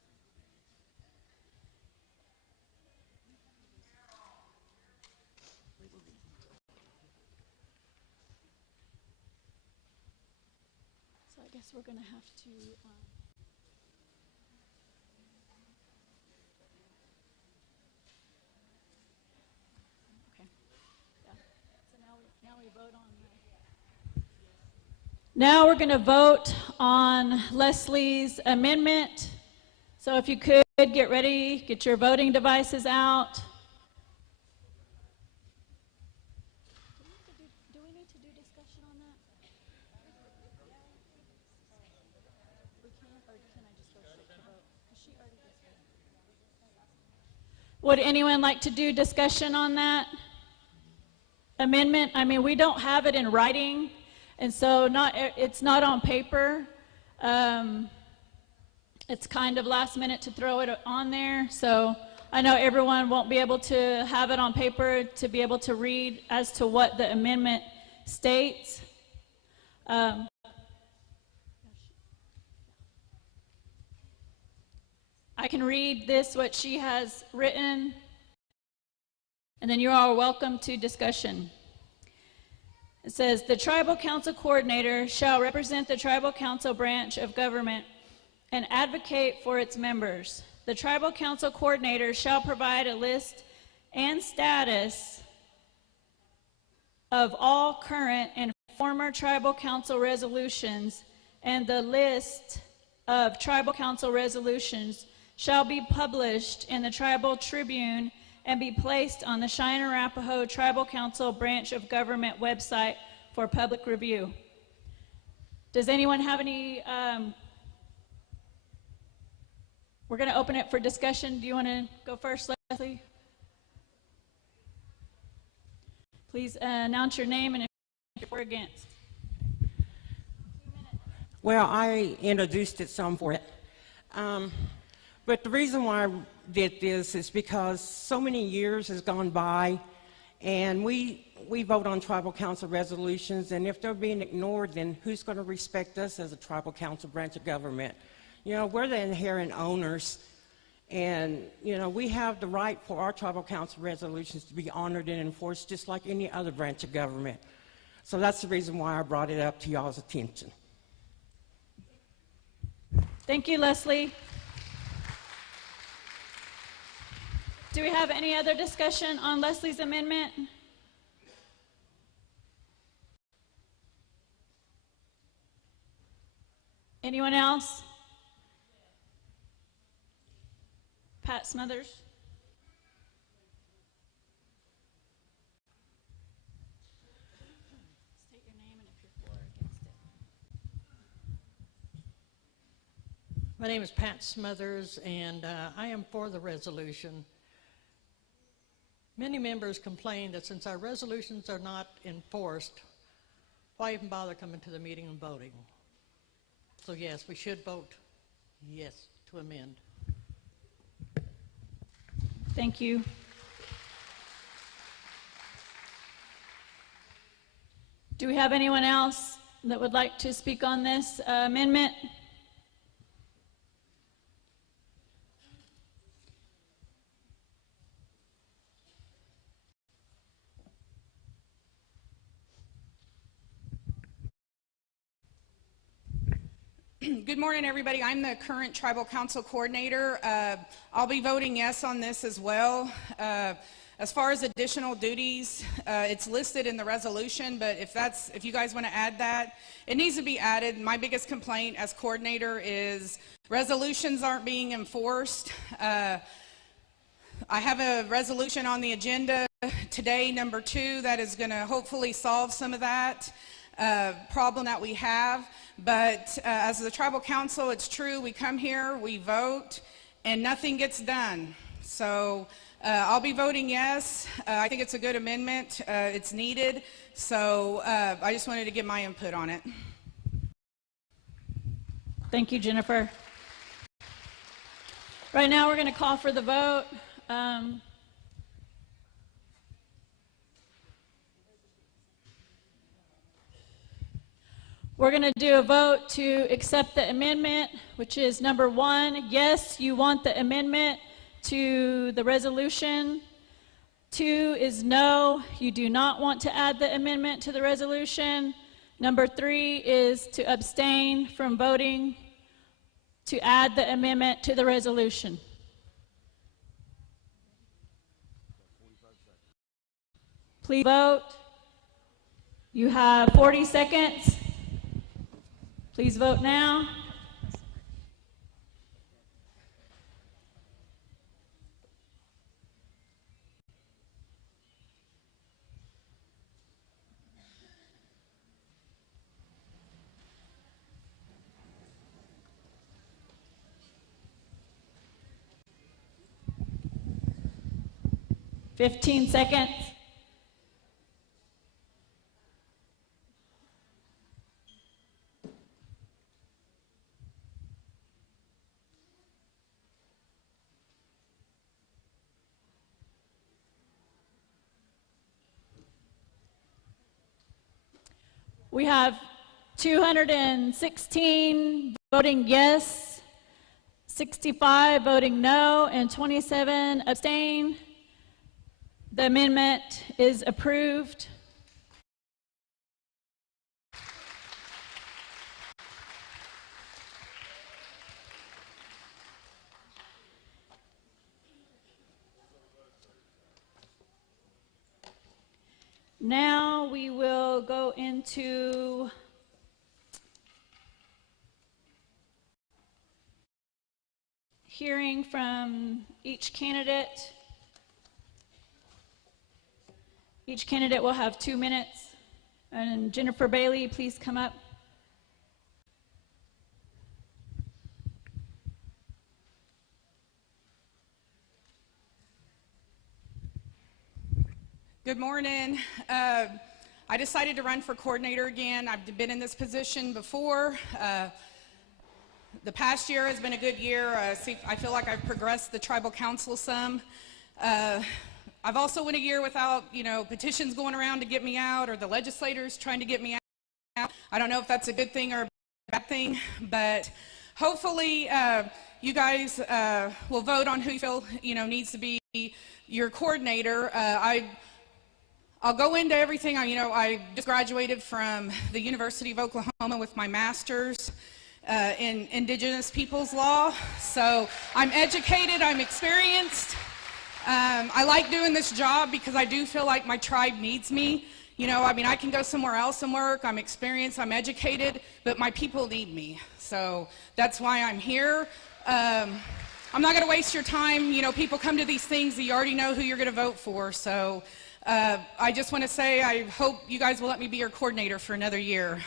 So I guess we're going to have to. Okay. Yeah. So now we vote on. Now we're going to vote on Leslie's amendment. So if you could get ready, get your voting devices out. Do we need to do discussion on that? We can, or can I just go straight to vote? 'Cause she already just voted. Would anyone like to do discussion on that amendment? I mean, we don't have it in writing, and so it's not on paper. It's kind of last minute to throw it on there, so I know everyone won't be able to have it on paper to be able to read as to what the amendment states. I can read this, what she has written, and then you are welcome to discussion. It says, the Tribal Council Coordinator shall represent the Tribal Council branch of government and advocate for its members. The Tribal Council Coordinator shall provide a list and status of all current and former Tribal Council resolutions, and the list of Tribal Council resolutions shall be published in the Tribal Tribune and be placed on the Cheyenne and Arapaho Tribal Council branch of government website for public review. Does anyone have any we're going to open it for discussion. Do you want to go first, Leslie? Please announce your name and if you're for or against. Well, I introduced it some for it. But the reason why I did this is because so many years has gone by, and we vote on tribal council resolutions, and if they're being ignored, then who's going to respect us as a tribal council branch of government? You know, we're the inherent owners, and, you know, we have the right for our tribal council resolutions to be honored and enforced just like any other branch of government. So that's the reason why I brought it up to y'all's attention. Thank you, Leslie. Do we have any other discussion on Leslie's amendment? Anyone else? Pat Smothers. State your name and if you're for or against it. My name is Pat Smothers, and I am for the resolution. Many members complain that since our resolutions are not enforced, why even bother coming to the meeting and voting? So yes, we should vote yes to amend. Thank you. Do we have anyone else that would like to speak on this amendment? Good morning, everybody. I'm the current Tribal Council Coordinator. I'll be voting yes on this as well. As far as additional duties, it's listed in the resolution, but if you guys want to add that, it needs to be added. My biggest complaint as coordinator is resolutions aren't being enforced. I have a resolution on the agenda today, number 2, that is going to hopefully solve some of that problem that we have. But as the tribal council, it's true, we come here, we vote, and nothing gets done. So I'll be voting yes. I think it's a good amendment. It's needed. So I just wanted to give my input on it. Thank you, Jennifer. Right now, we're going to call for the vote. We're going to do a vote to accept the amendment, which is number 1, yes, you want the amendment to the resolution. 2 is no, you do not want to add the amendment to the resolution. Number 3 is to abstain from voting to add the amendment to the resolution. Please vote. You have 40 seconds. Please vote now. Fifteen seconds. We have 216 voting yes, 65 voting no, and 27 abstain. The amendment is approved. Now we will go into hearing from each candidate. Each candidate will have 2 minutes. And Jennifer Bailey, please come up. Good morning. I decided to run for coordinator again. I've been in this position before. The past year has been a good year. I feel like I've progressed the tribal council some. I've also went a year without, petitions going around to get me out or the legislators trying to get me out. I don't know if that's a good thing or a bad thing, but hopefully you guys will vote on who you feel, needs to be your coordinator. I'll go into everything. I just graduated from the University of Oklahoma with my master's in Indigenous Peoples Law. So I'm educated, I'm experienced. I like doing this job because I do feel like my tribe needs me. I can go somewhere else and work. I'm experienced, I'm educated, but my people need me. So that's why I'm here. I'm not going to waste your time. People come to these things that you already know who you're going to vote for. So I just want to say I hope you guys will let me be your coordinator for another year.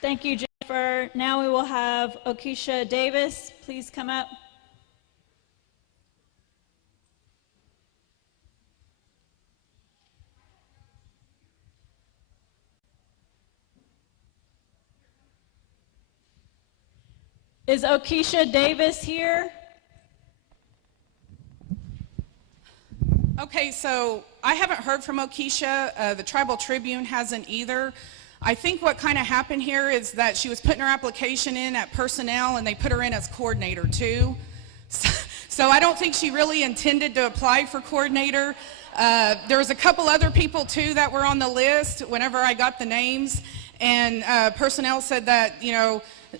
Thank you, Jennifer. Now we will have Okisha Davis. Please come up. Is Okisha Davis here? Okay, so I haven't heard from Okisha. The Tribal Tribune hasn't either. I think what kind of happened here is that she was putting her application in at personnel and they put her in as coordinator too. So I don't think she really intended to apply for coordinator. There was a couple other people too that were on the list whenever I got the names, and personnel said that,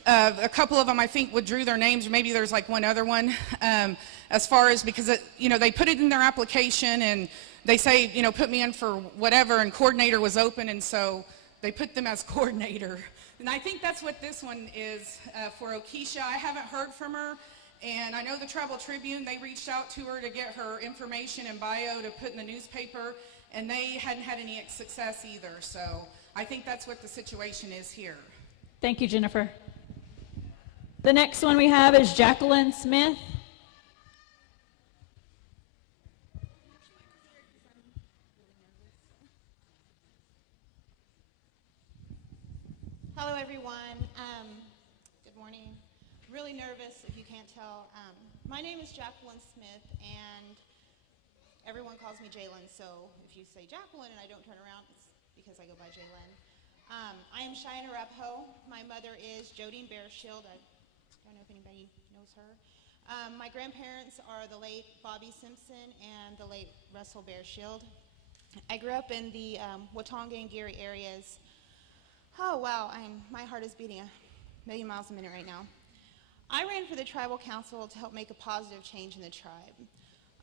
a couple of them I think withdrew their names, or maybe there's like one other one, as far as because they put it in their application and they say, put me in for whatever, and coordinator was open, and so they put them as coordinator. And I think that's what this one is for Okisha. I haven't heard from her, and I know the Tribal Tribune, they reached out to her to get her information and bio to put in the newspaper, and they hadn't had any success either. So I think that's what the situation is here. Thank you, Jennifer. The next one we have is Jacqueline Smith. Hello, everyone. Good morning. Really nervous, if you can't tell. My name is Jacqueline Smith, and everyone calls me Jalen, so if you say Jacqueline and I don't turn around, it's because I go by Jalen. I am Cheyenne and Arapaho. My mother is Jodine Bearshield. I don't know if anybody knows her. My grandparents are the late Bobby Simpson and the late Russell Bearshield. I grew up in the Watonga and Geary areas. Oh wow, my heart is beating 1,000,000 miles a minute right now. I ran for the tribal council to help make a positive change in the tribe.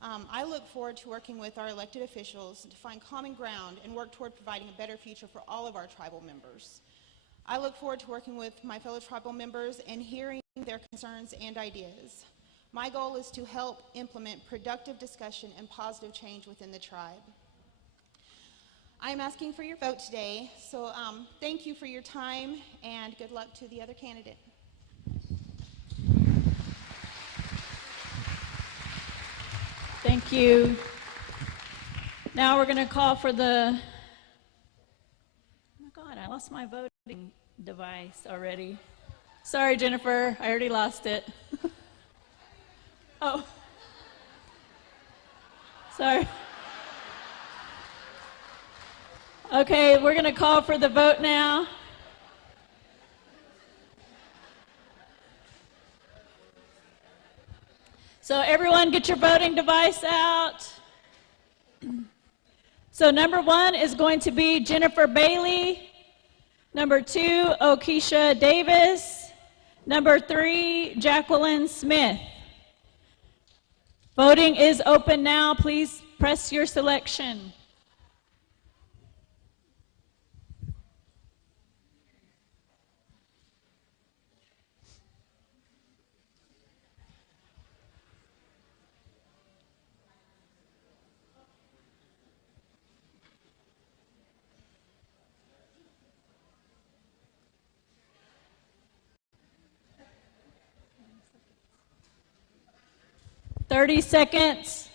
I look forward to working with our elected officials to find common ground and work toward providing a better future for all of our tribal members. I look forward to working with my fellow tribal members and hearing their concerns and ideas. My goal is to help implement productive discussion and positive change within the tribe. I am asking for your vote today, so thank you for your time and good luck to the other candidate. Thank you. Now we're going to call for the, oh my God, I lost my voting device already. Sorry, Jennifer, I already lost it. Oh, sorry. Okay, we're going to call for the vote now. So everyone get your voting device out. So number 1 is going to be Jennifer Bailey. Number 2, Okisha Davis. Number 3, Jacqueline Smith. Voting is open now. Please press your selection. Thirty seconds.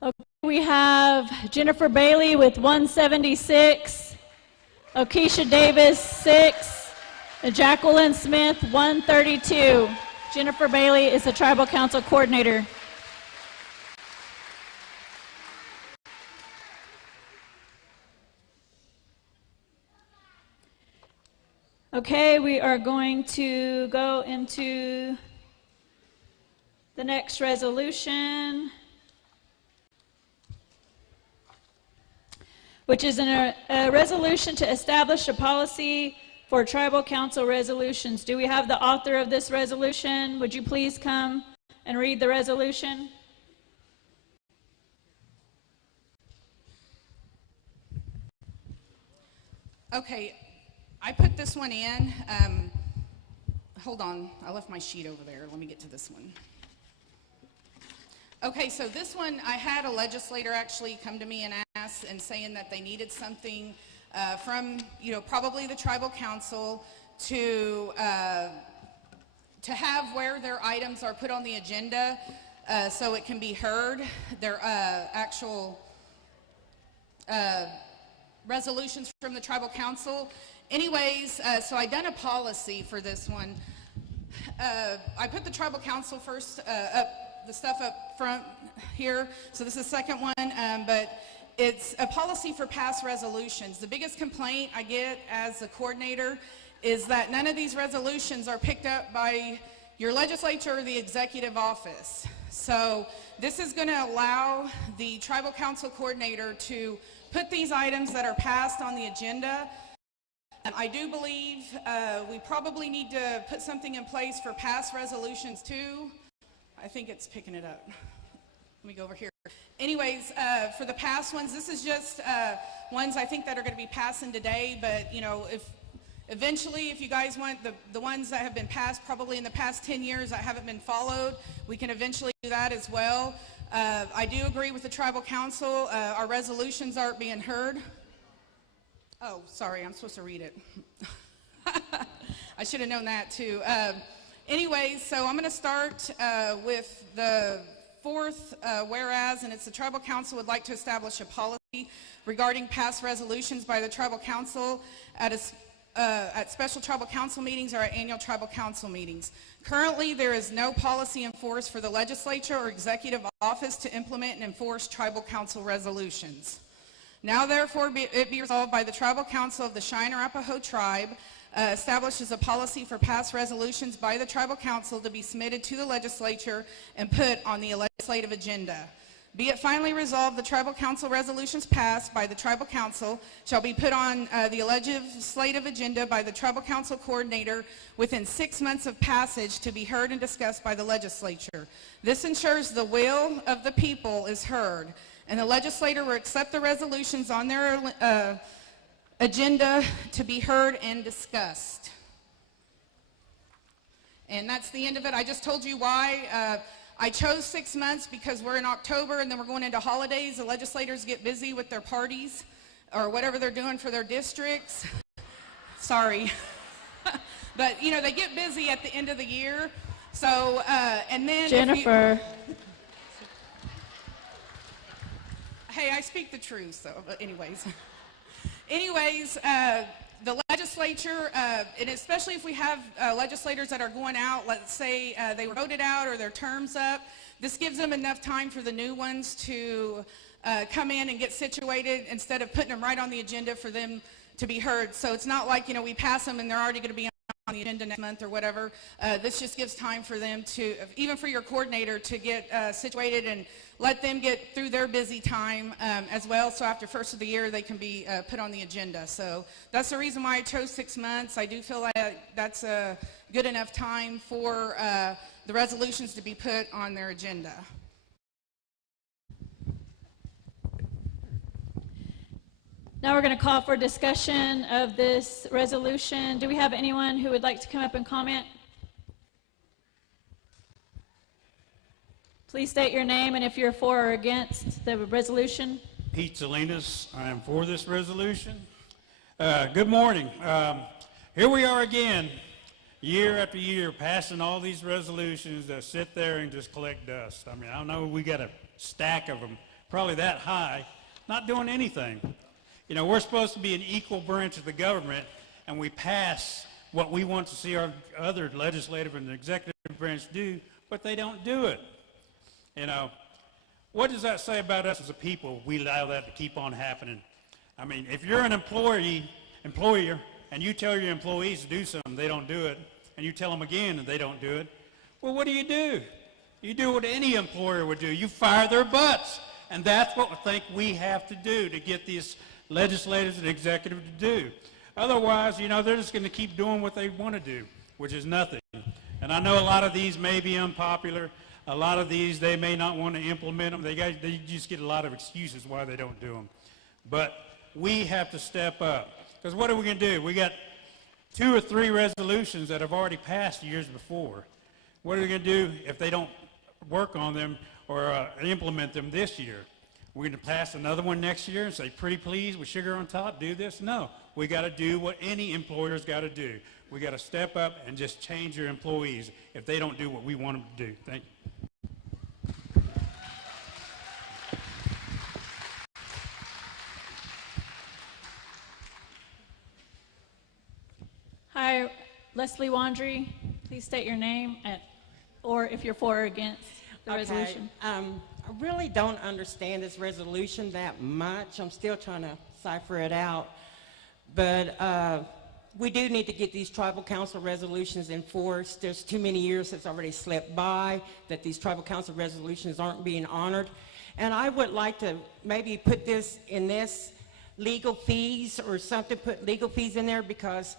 Okay, we have Jennifer Bailey with 176, Okisha Davis 6, and Jacqueline Smith 132. Jennifer Bailey is the Tribal Council Coordinator. Okay, we are going to go into the next resolution, which is a resolution to establish a policy for tribal council resolutions. Do we have the author of this resolution? Would you please come and read the resolution? Okay, I put this one in. Hold on, I left my sheet over there. Let me get to this one. Okay, so this one, I had a legislator actually come to me and ask and saying that they needed something from, probably the tribal council to have where their items are put on the agenda so it can be heard, their actual resolutions from the tribal council. Anyways, so I done a policy for this one. I put the tribal council first the stuff up front here. So this is the second one, but it's a policy for past resolutions. The biggest complaint I get as a coordinator is that none of these resolutions are picked up by your legislature or the executive office. So this is going to allow the tribal council coordinator to put these items that are passed on the agenda. And I do believe we probably need to put something in place for past resolutions too. I think it's picking it up. Let me go over here. Anyways, for the past ones, this is just ones I think that are going to be passing today, but if eventually, if you guys want the ones that have been passed probably in the past 10 years that haven't been followed, we can eventually do that as well. I do agree with the tribal council. Our resolutions aren't being heard. Oh, sorry, I'm supposed to read it. I should have known that too. Anyways, so I'm going to start with the fourth whereas, and it's the tribal council would like to establish a policy regarding past resolutions by the tribal council at special tribal council meetings or at annual tribal council meetings. Currently, there is no policy in force for the legislature or executive office to implement and enforce tribal council resolutions. Now, therefore, it be resolved by the tribal council of the Cheyenne and Arapaho tribe establishes a policy for past resolutions by the tribal council to be submitted to the legislature and put on the legislative agenda. Be it finally resolved, the tribal council resolutions passed by the tribal council shall be put on the legislative agenda by the tribal council coordinator within 6 months of passage to be heard and discussed by the legislature. This ensures the will of the people is heard, and the legislator will accept the resolutions on their agenda to be heard and discussed. And that's the end of it. I just told you why. I chose 6 months because we're in October and then we're going into holidays. The legislators get busy with their parties or whatever they're doing for their districts. Sorry. But, you know, they get busy at the end of the year. So, and then... Jennifer. Hey, I speak the truth, so, but anyways. The legislature, and especially if we have legislators that are going out, let's say they were voted out or their term's up, this gives them enough time for the new ones to come in and get situated instead of putting them right on the agenda for them to be heard. So it's not like, you know, we pass them and they're already going to be on the agenda next month or whatever. This just gives time for them to, even for your coordinator, to get situated and let them get through their busy time as well. So after first of the year, they can be put on the agenda. So that's the reason why I chose 6 months. I do feel like that's a good enough time for the resolutions to be put on their agenda. Now we're going to call for discussion of this resolution. Do we have anyone who would like to come up and comment? Please state your name and if you're for or against the resolution. Pete Salinas, I am for this resolution. Good morning. Here we are again, year after year, passing all these resolutions that sit there and just collect dust. I mean, I know we got a stack of them, probably that high, not doing anything. You know, we're supposed to be an equal branch of the government, and we pass what we want to see our other legislative and executive branch do, but they don't do it. You know, what does that say about us as a people? We allow that to keep on happening. I mean, if you're an employer, and you tell your employees to do something, they don't do it, and you tell them again and they don't do it, well, what do? You do what any employer would do. You fire their butts, and that's what I think we have to do to get these legislators and executive to do. Otherwise, you know, they're just going to keep doing what they want to do, which is nothing. And I know a lot of these may be unpopular. A lot of these, they may not want to implement them. They just get a lot of excuses why they don't do them. But we have to step up. Because what are we going to do? We got 2 or 3 resolutions that have already passed years before. What are we going to do if they don't work on them or implement them this year? We're going to pass another one next year and say, pretty please, with sugar on top, do this? No. We got to do what any employer's got to do. We got to step up and just change your employees if they don't do what we want them to do. Thank you. Hi, Leslie Wandry. Please state your name or if you're for or against the resolution. I really don't understand this resolution that much. I'm still trying to cipher it out. But we do need to get these tribal council resolutions enforced. There's too many years that's already slipped by that these tribal council resolutions aren't being honored. And I would like to maybe put this in this legal fees or something, put legal fees in there, because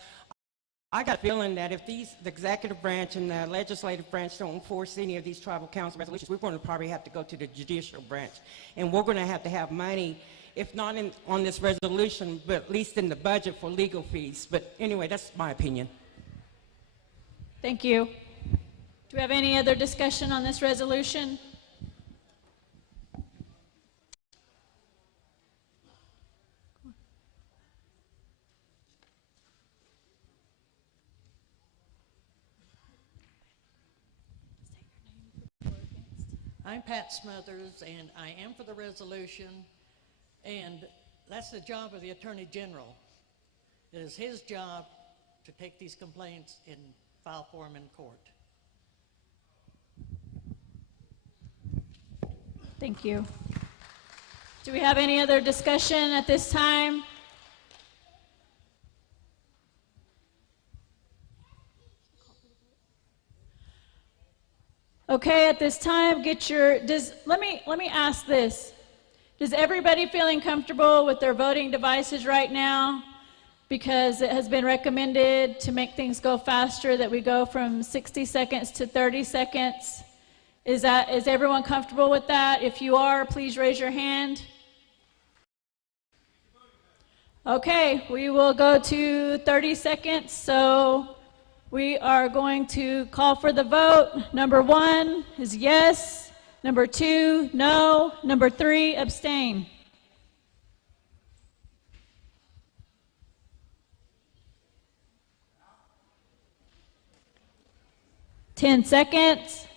I got a feeling that if the executive branch and the legislative branch don't enforce any of these tribal council resolutions, we're going to probably have to go to the judicial branch. And we're going to have money, if not on this resolution, but at least in the budget for legal fees. But anyway, that's my opinion. Thank you. Do we have any other discussion on this resolution? I'm Pat Smothers, and I am for the resolution, and that's the job of the Attorney General. It is his job to take these complaints and file for them in court. Thank you. Do we have any other discussion at this time? Okay, at this time, let me ask this. Does everybody feeling comfortable with their voting devices right now? Because it has been recommended to make things go faster, that we go from 60 seconds to 30 seconds. Is everyone comfortable with that? If you are, please raise your hand. Okay, we will go to 30 seconds. So we are going to call for the vote. Number 1 is yes. Number 2, no. Number 3, abstain. Ten seconds.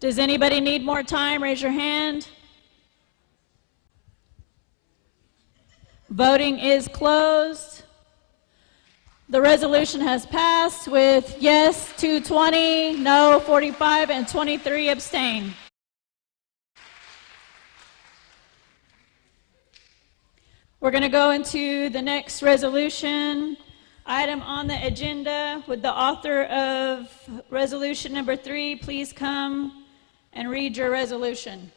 Does anybody need more time? Raise your hand. Voting is closed. The resolution has passed with yes 220, no 45, and 23 abstain. We're going to go into the next resolution item on the agenda. Would the author of resolution number 3 please come and read your resolution?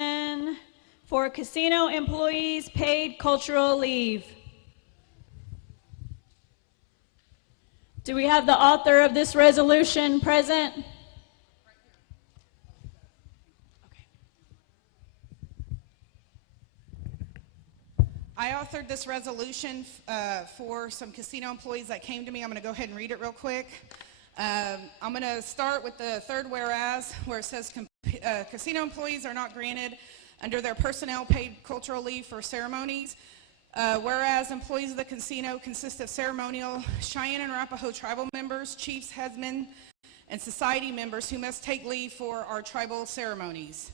And for casino employees paid cultural leave. Do we have the author of this resolution present? I authored this resolution for some casino employees that came to me. I'm going to go ahead and read it real quick. I'm going to start with the third whereas, where it says casino employees are not granted under their personnel paid cultural leave for ceremonies. Whereas employees of the casino consist of ceremonial Cheyenne and Arapaho tribal members, chiefs, headsmen, and society members who must take leave for our tribal ceremonies.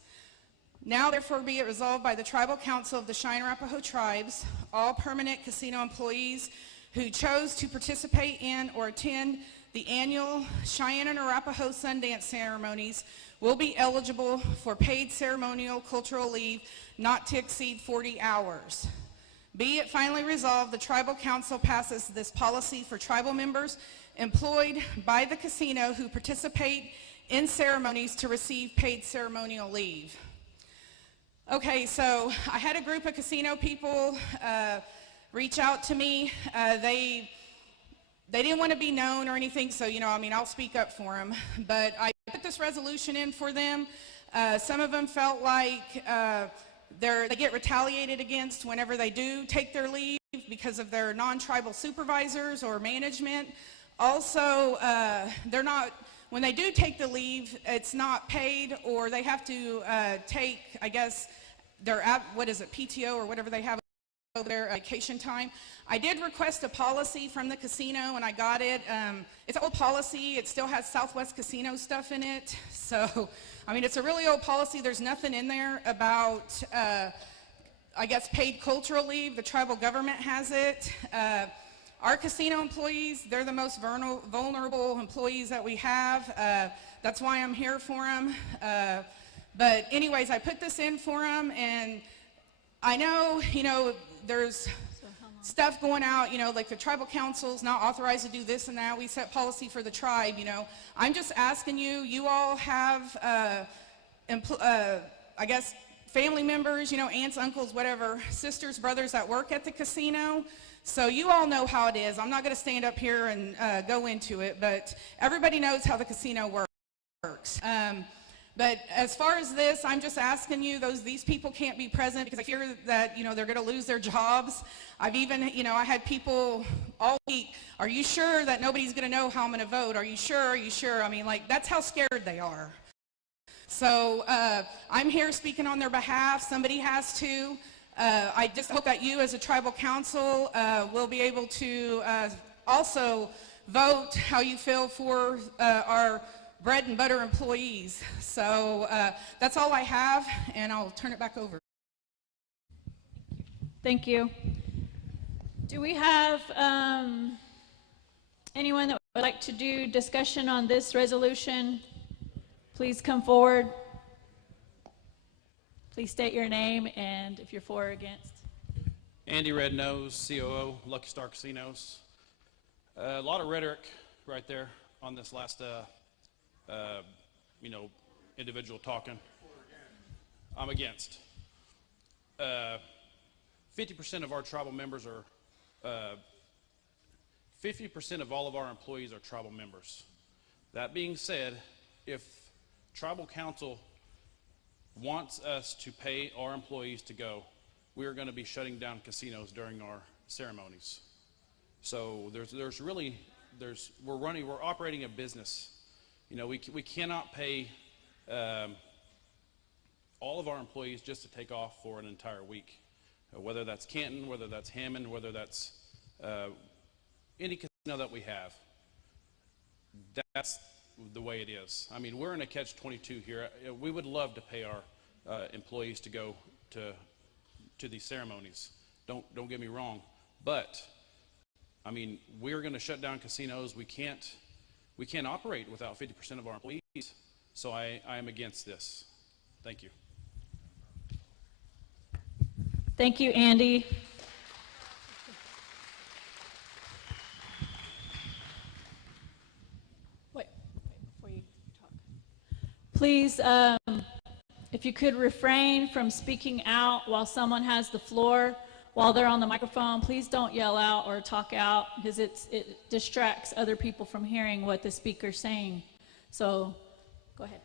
Now therefore be it resolved by the Tribal Council of the Cheyenne and Arapaho tribes, all permanent casino employees who chose to participate in or attend the annual Cheyenne and Arapaho Sundance ceremonies will be eligible for paid ceremonial cultural leave not to exceed 40 hours. Be it finally resolved, the Tribal Council passes this policy for tribal members employed by the casino who participate in ceremonies to receive paid ceremonial leave. Okay, so I had a group of casino people reach out to me. They didn't want to be known or anything, so, I'll speak up for them. But I put this resolution in for them. Some of them felt like they get retaliated against whenever they do take their leave because of their non-tribal supervisors or management. Also, when they do take the leave, it's not paid, or they have to take, I guess, their, PTO or whatever they have over their vacation time. I did request a policy from the casino, and I got it. It's an old policy. It still has Southwest Casino stuff in it. So, it's a really old policy. There's nothing in there about, paid cultural leave. The tribal government has it. Our casino employees, they're the most vulnerable employees that we have. That's why I'm here for them. But anyways, I put this in for them, and I know, there's stuff going out, like the tribal council's not authorized to do this and that. We set policy for the tribe, I'm just asking you all have, family members, aunts, uncles, whatever, sisters, brothers that work at the casino. So you all know how it is. I'm not going to stand up here and go into it, but everybody knows how the casino works. But as far as this, I'm just asking you, these people can't be present because I fear that, they're going to lose their jobs. I've even, I had people all week, are you sure that nobody's going to know how I'm going to vote? Are you sure? Are you sure? I mean, like, that's how scared they are. So I'm here speaking on their behalf. Somebody has to. I just hope that you as a tribal council will be able to also vote how you feel for our bread and butter employees. So that's all I have, and I'll turn it back over. Thank you. Do we have anyone that would like to do discussion on this resolution? Please come forward. Please state your name and if you're for or against. Andy Red Nose, COO, Lucky Star Casinos. A lot of rhetoric right there on this last individual talking. I'm against. 50% of our tribal members are, 50% of all of our employees are tribal members. That being said, if tribal council wants us to pay our employees to go, we are going to be shutting down casinos during our ceremonies. So we're operating a business. We cannot pay all of our employees just to take off for an entire week, whether that's Canton, whether that's Hammond, whether that's any casino that we have. That's the way it is. I mean, we're in a catch-22 here. We would love to pay our employees to go to these ceremonies. Don't get me wrong, but I mean, we're going to shut down casinos. We can't operate without 50% of our employees. So I am against this. Thank you. Thank you, Andy. Wait, before you talk. Please, if you could refrain from speaking out while someone has the floor, while they're on the microphone, please don't yell out or talk out because it distracts other people from hearing what the speaker's saying. So, go ahead.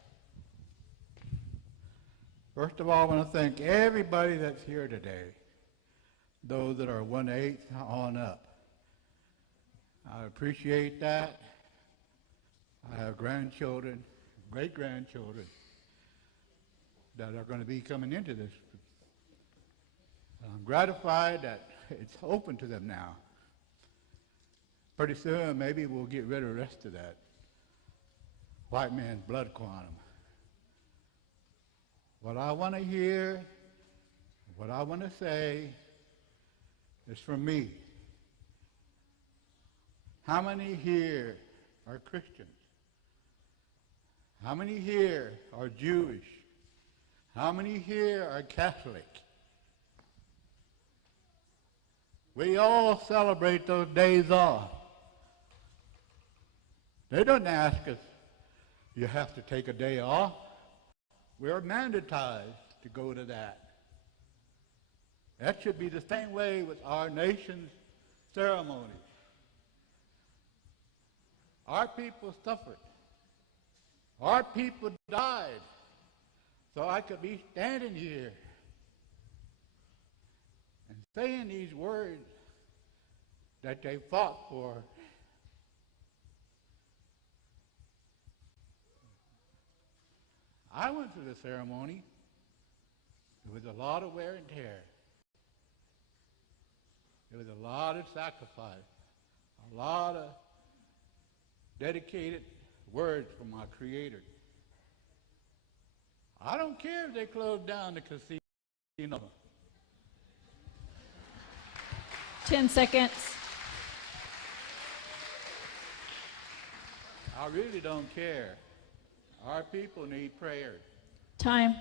First of all, I want to thank everybody that's here today, those that are 1/8 on up. I appreciate that. I have grandchildren, great-grandchildren that are going to be coming into this. I'm gratified that it's open to them now. Pretty soon, maybe we'll get rid of the rest of that white man's blood quantum. What I want to hear, what I want to say is from me. How many here are Christians? How many here are Jewish? How many here are Catholic? We all celebrate those days off. They don't ask us, you have to take a day off. We're mandatized to go to that. That should be the same way with our nation's ceremonies. Our people suffered. Our people died. So I could be standing here and saying these words that they fought for. I went to the ceremony. It was a lot of wear and tear. It was a lot of sacrifice, a lot of dedicated words from my Creator. I don't care if they close down the casino. 10 seconds. I really don't care. Our people need prayer. Time.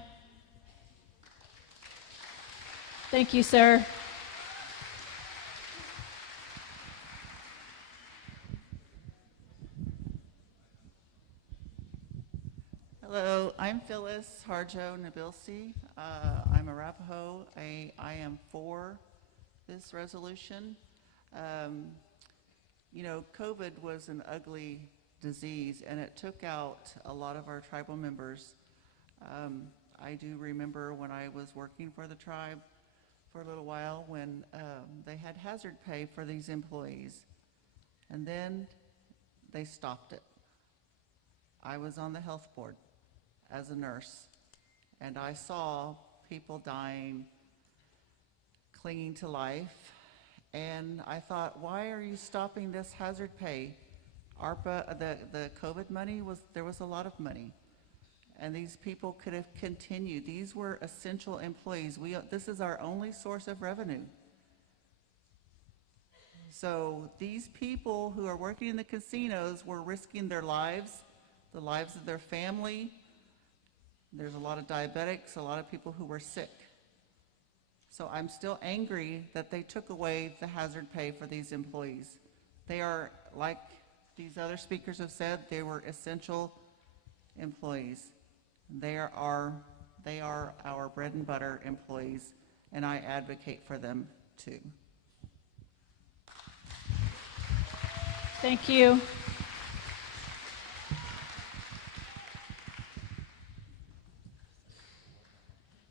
Thank you, sir. Hello, I'm Phyllis Harjo Nabilsi. I'm Arapaho. I am for this resolution. COVID was an ugly disease, and it took out a lot of our tribal members I do remember when I was working for the tribe for a little while when they had hazard pay for these employees, and then they stopped it. I was on the health board as a nurse, and I saw people dying, clinging to life, and I thought, why are you stopping this hazard pay? ARPA, the COVID money, there was a lot of money, and these people could have continued. These were essential employees. This is our only source of revenue. So these people who are working in the casinos were risking their lives, the lives of their family. There's a lot of diabetics, a lot of people who were sick. So I'm still angry that they took away the hazard pay for these employees. They are, like these other speakers have said, they were essential employees. They are our bread and butter employees, and I advocate for them too. Thank you.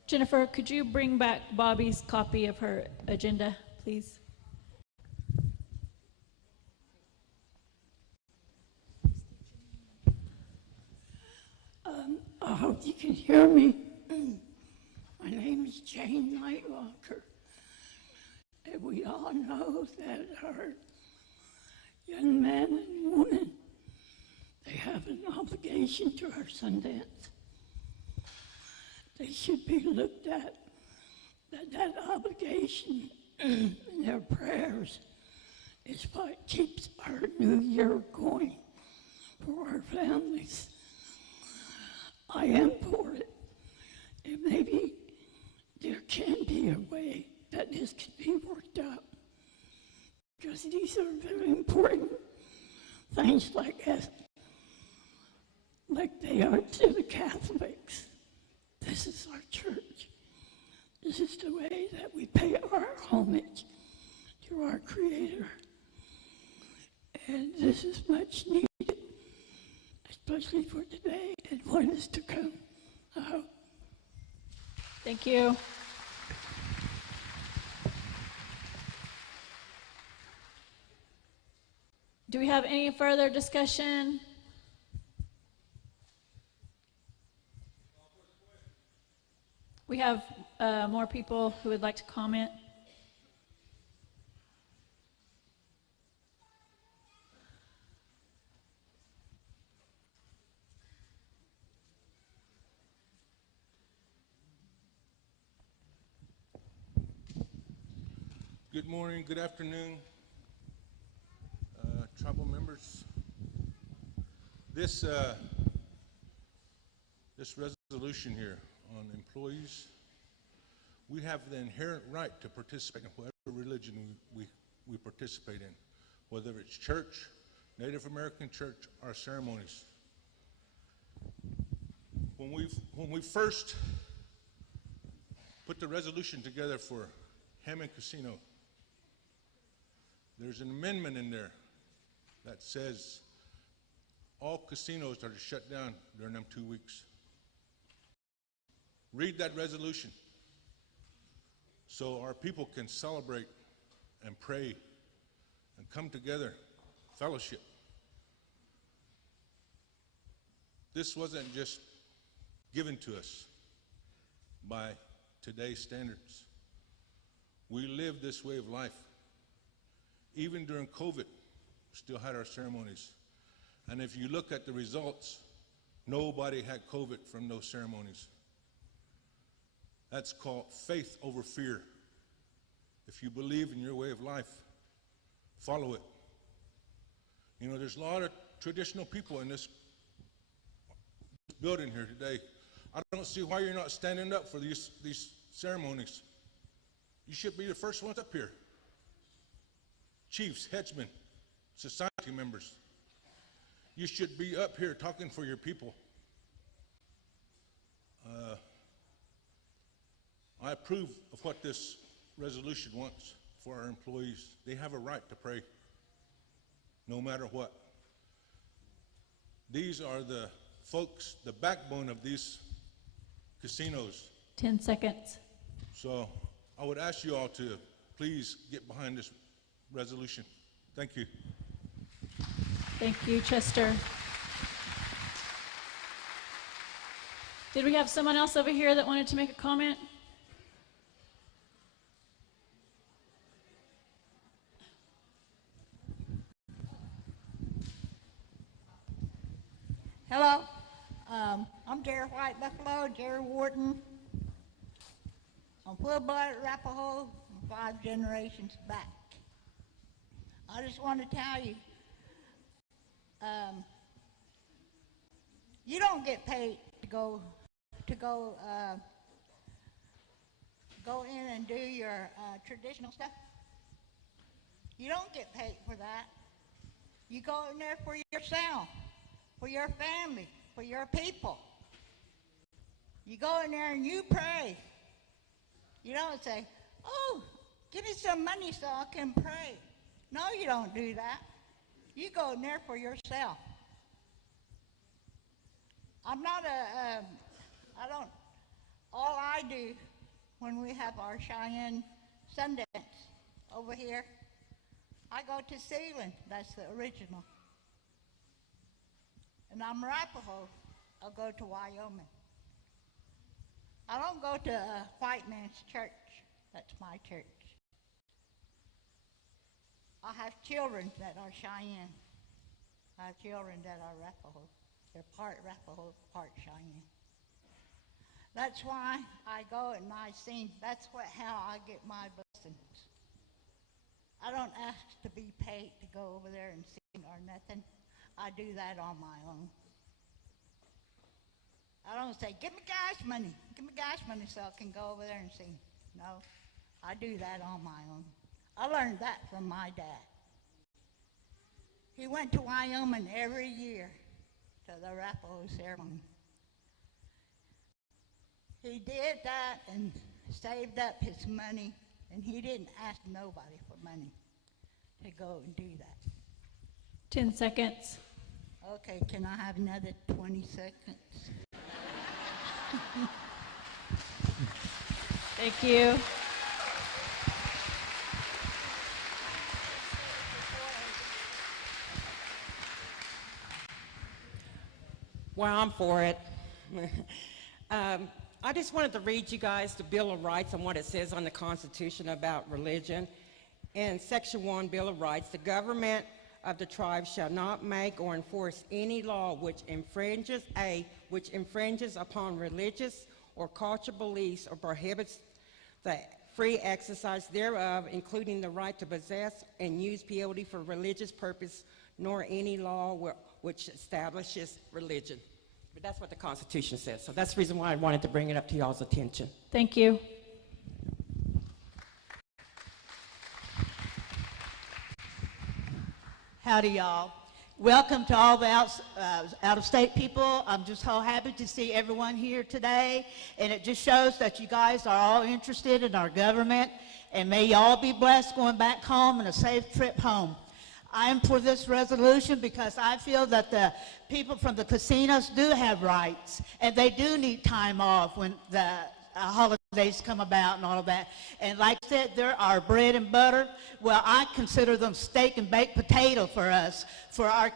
Jennifer, could you bring back Bobby's copy of her agenda, please? I hope you can hear me. My name is Jane Lightwalker. And we all know that our young men and women, they have an obligation to our Sundance. They should be looked at, that obligation and their prayers is what keeps our new year going for our families. I am for it, and maybe there can be a way that this can be worked out, because these are very important things like they are to the Catholics. This is our church. This is the way that we pay our homage to our Creator. And this is much needed, especially for today and what is to come. I hope. Thank you. Do we have any further discussion? We have more people who would like to comment. Good morning, good afternoon, tribal members. This resolution here on employees, we have the inherent right to participate in whatever religion we participate in, whether it's church, Native American church, or ceremonies. When we first put the resolution together for Hammond Casino, there's an amendment in there that says all casinos are to shut down during them 2 weeks. Read that resolution so our people can celebrate and pray and come together, fellowship. This wasn't just given to us by today's standards. We live this way of life. Even during COVID, we still had our ceremonies. And if you look at the results, nobody had COVID from those ceremonies. That's called faith over fear. If you believe in your way of life, follow it. You know, there's a lot of traditional people in this building here today. I don't see why you're not standing up for these ceremonies. You should be the first ones up here. Chiefs, headsmen, society members. You should be up here talking for your people. I approve of what this resolution wants for our employees. They have a right to pray, no matter what. These are the folks, the backbone of these casinos. 10 seconds. So I would ask you all to please get behind this resolution. Thank you. Thank you, Chester. Did we have someone else over here that wanted to make a comment? Hello, I'm Jerry White Buffalo, Jerry Wharton. I'm full-blooded Arapaho from 5 generations back. I just want to tell you, you don't get paid to go in and do your traditional stuff. You don't get paid for that. You go in there for yourself, for your family, for your people. You go in there and you pray. You don't say, oh, give me some money so I can pray. No, you don't do that. You go in there for yourself. I'm not all I do when we have our Cheyenne Sundance over here, I go to Sealand, that's the original. And I'm Arapaho, I'll go to Wyoming. I don't go to a white man's church, that's my church. I have children that are Cheyenne. I have children that are Arapaho. They're part Arapaho, part Cheyenne. That's why I go and I sing. That's how I get my blessings. I don't ask to be paid to go over there and sing or nothing. I do that on my own. I don't say, give me gas money so I can go over there and sing. No, I do that on my own. I learned that from my dad. He went to Wyoming every year to the Arapaho ceremony. He did that and saved up his money, and he didn't ask nobody for money to go and do that. 10 seconds. Okay, can I have another 20 seconds? Thank you. Well, I'm for it. I just wanted to read you guys the Bill of Rights and what it says on the Constitution about religion. In Section 1, Bill of Rights, the government of the tribe shall not make or enforce any law which infringes upon religious or cultural beliefs or prohibits the free exercise thereof, including the right to possess and use peyote for religious purpose, nor any law which establishes religion. But that's what the Constitution says. So that's the reason why I wanted to bring it up to y'all's attention. Thank you. Howdy, y'all. Welcome to all the out-of-state people. I'm just so happy to see everyone here today, and it just shows that you guys are all interested in our government, and may y'all be blessed going back home and a safe trip home. I am for this resolution because I feel that the people from the casinos do have rights, and they do need time off when the holidays come about and all of that. And like I said, they're our bread and butter. Well, I consider them steak and baked potato for us, for our,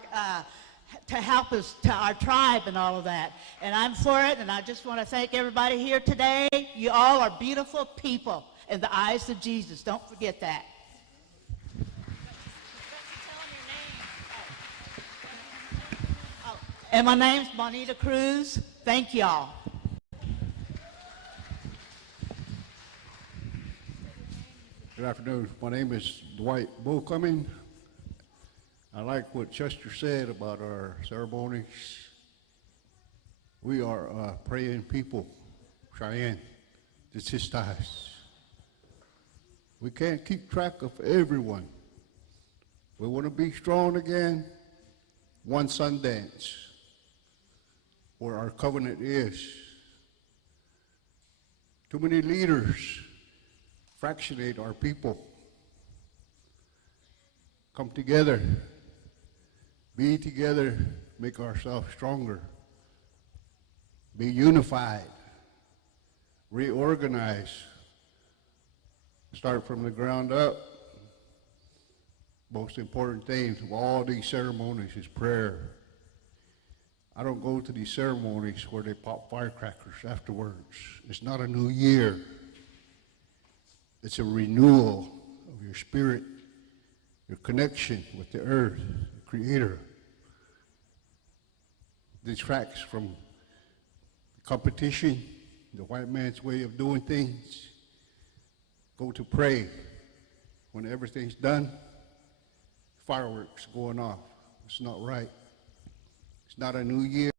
to help us, to our tribe and all of that. And I'm for it, and I just want to thank everybody here today. You all are beautiful people in the eyes of Jesus. Don't forget that. And my name's Bonita Cruz. Thank y'all. Good afternoon. My name is Dwight Bullcoming. I like what Chester said about our ceremonies. We are a praying people, Cheyenne. It's his ties. We can't keep track of everyone. We want to be strong again. One Sundance, where our covenant is. Too many leaders fractionate our people. Come together, be together, make ourselves stronger, be unified. reorganize, start from the ground up. Most important thing of all these ceremonies is prayer. I don't go to these ceremonies where they pop firecrackers afterwards. It's not a new year. It's a renewal of your spirit, your connection with the earth, the Creator. Distracts from competition, the white man's way of doing things. Go to pray. When everything's done, fireworks going off. It's not right. It's not a new year.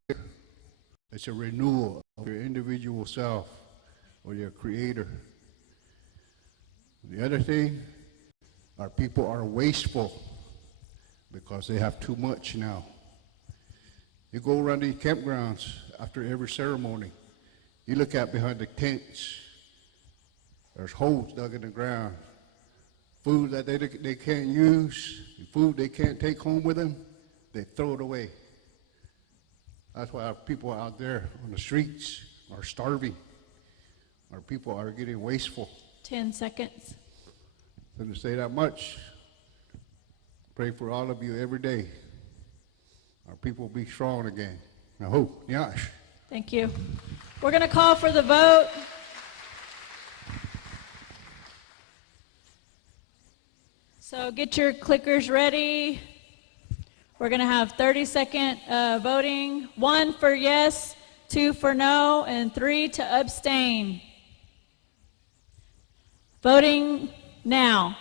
It's a renewal of your individual self or your Creator. The other thing, our people are wasteful because they have too much now. You go around these campgrounds after every ceremony, you look out behind the tents, there's holes dug in the ground, food that they can't use, food they can't take home with them, they throw it away. That's why our people out there on the streets are starving. Our people are getting wasteful. 10 seconds. Didn't say that much. Pray for all of you every day. Our people will be strong again. I hope. Yash. Thank you. We're going to call for the vote. So get your clickers ready. We're going to have 30-second voting. 1 for yes, 2 for no, and 3 to abstain. Voting now.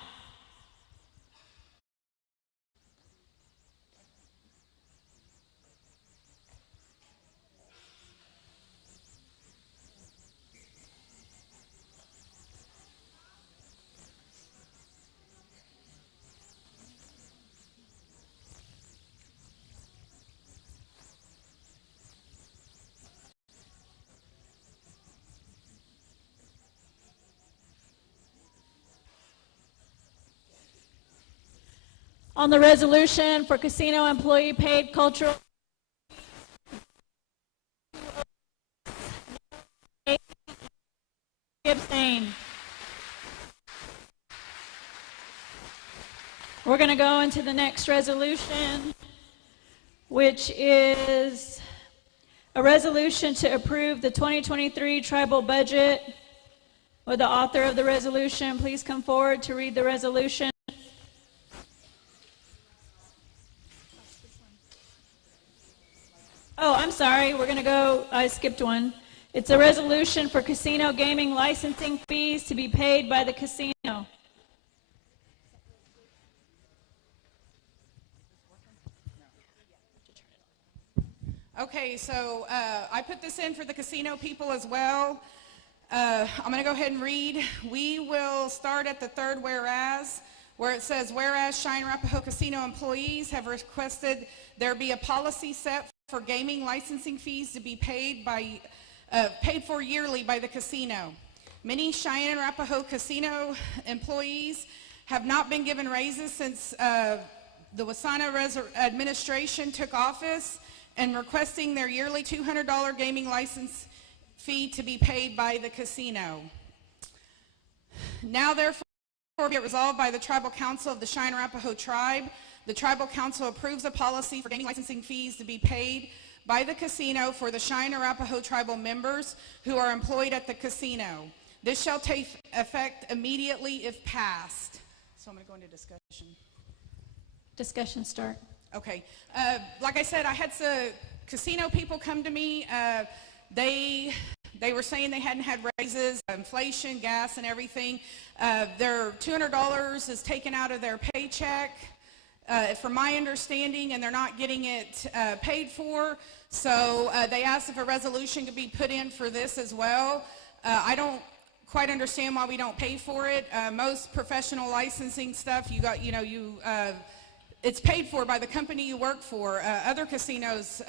On the resolution for casino employee paid cultural abstain. We're going to go into the next resolution, which is a resolution to approve the 2023 tribal budget. Would the author of the resolution please come forward to read the resolution? Oh, I'm sorry. We're going to go, I skipped one. It's a resolution for casino gaming licensing fees to be paid by the casino. Okay, so I put this in for the casino people as well. I'm going to go ahead and read. We will start at the third whereas, where it says, whereas Cheyenne and Arapaho casino employees have requested there be a policy set for gaming licensing fees to be paid for yearly by the casino. Many Cheyenne and Arapaho casino employees have not been given raises since the Wasana administration took office, and requesting their yearly $200 gaming license fee to be paid by the casino. Now therefore be it resolved by the Tribal Council of the Cheyenne and Arapaho Tribe, the Tribal Council approves a policy for gaming licensing fees to be paid by the casino for the Cheyenne and Arapaho tribal members who are employed at the casino. This shall take effect immediately if passed. So I'm going to go into discussion. Discussion start. Okay. Like I said, I had some casino people come to me. They were saying they hadn't had raises, inflation, gas, and everything. Their $200 is taken out of their paycheck, from my understanding, and they're not getting it paid for. So they asked if a resolution could be put in for this as well. I don't quite understand why we don't pay for it. Most professional licensing stuff, it's paid for by the company you work for. Other casinos,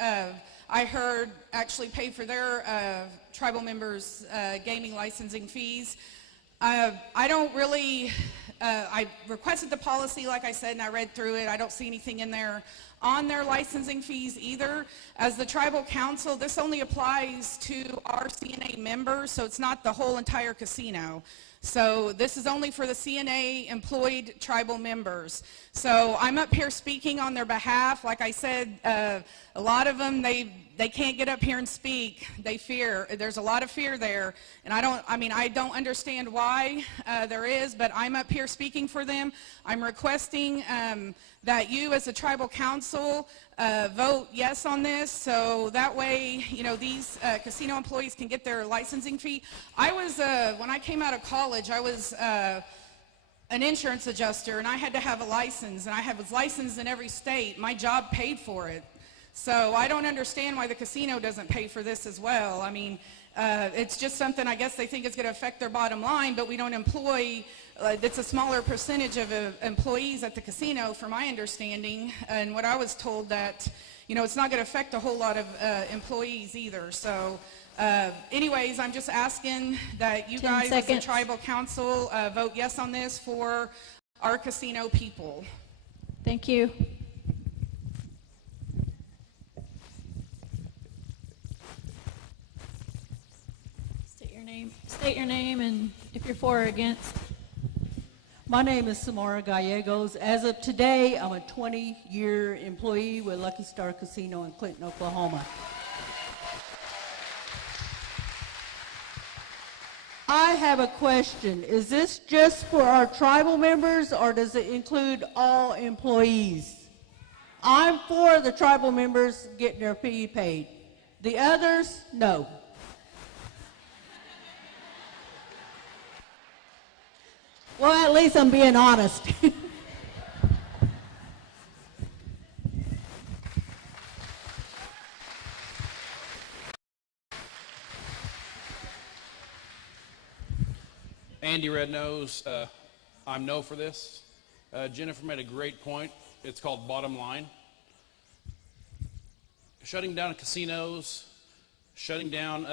I heard, actually pay for their tribal members' gaming licensing fees. I don't really I requested the policy, like I said, and I read through it. I don't see anything in there on their licensing fees either. As the tribal council, this only applies to our CNA members, so it's not the whole entire casino. So this is only for the CNA employed tribal members. So I'm up here speaking on their behalf. Like I said, a lot of them, they can't get up here and speak. They fear. There's a lot of fear there. And I don't understand why there is, but I'm up here speaking for them. I'm requesting that you as a tribal council vote yes on this, so that way, these casino employees can get their licensing fee. When I came out of college, I was an insurance adjuster, and I had to have a license, and I was licensed in every state. My job paid for it. So I don't understand why the casino doesn't pay for this as well. I mean, it's just something I guess they think is going to affect their bottom line, but we don't employ, it's a smaller percentage of employees at the casino, from my understanding, and what I was told that, it's not going to affect a whole lot of employees either. So anyways, I'm just asking that you guys as the tribal council vote yes on this for our casino people. Thank you. State your name and if you're for or against. My name is Samara Gallegos. As of today, I'm a 20-year employee with Lucky Star Casino in Clinton, Oklahoma. I have a question. Is this just for our tribal members, or does it include all employees? I'm for the tribal members getting their fee paid. The others, no. Well, at least I'm being honest. Andy Rednose, I'm no for this. Jennifer made a great point. It's called bottom line. Shutting down casinos, shutting down,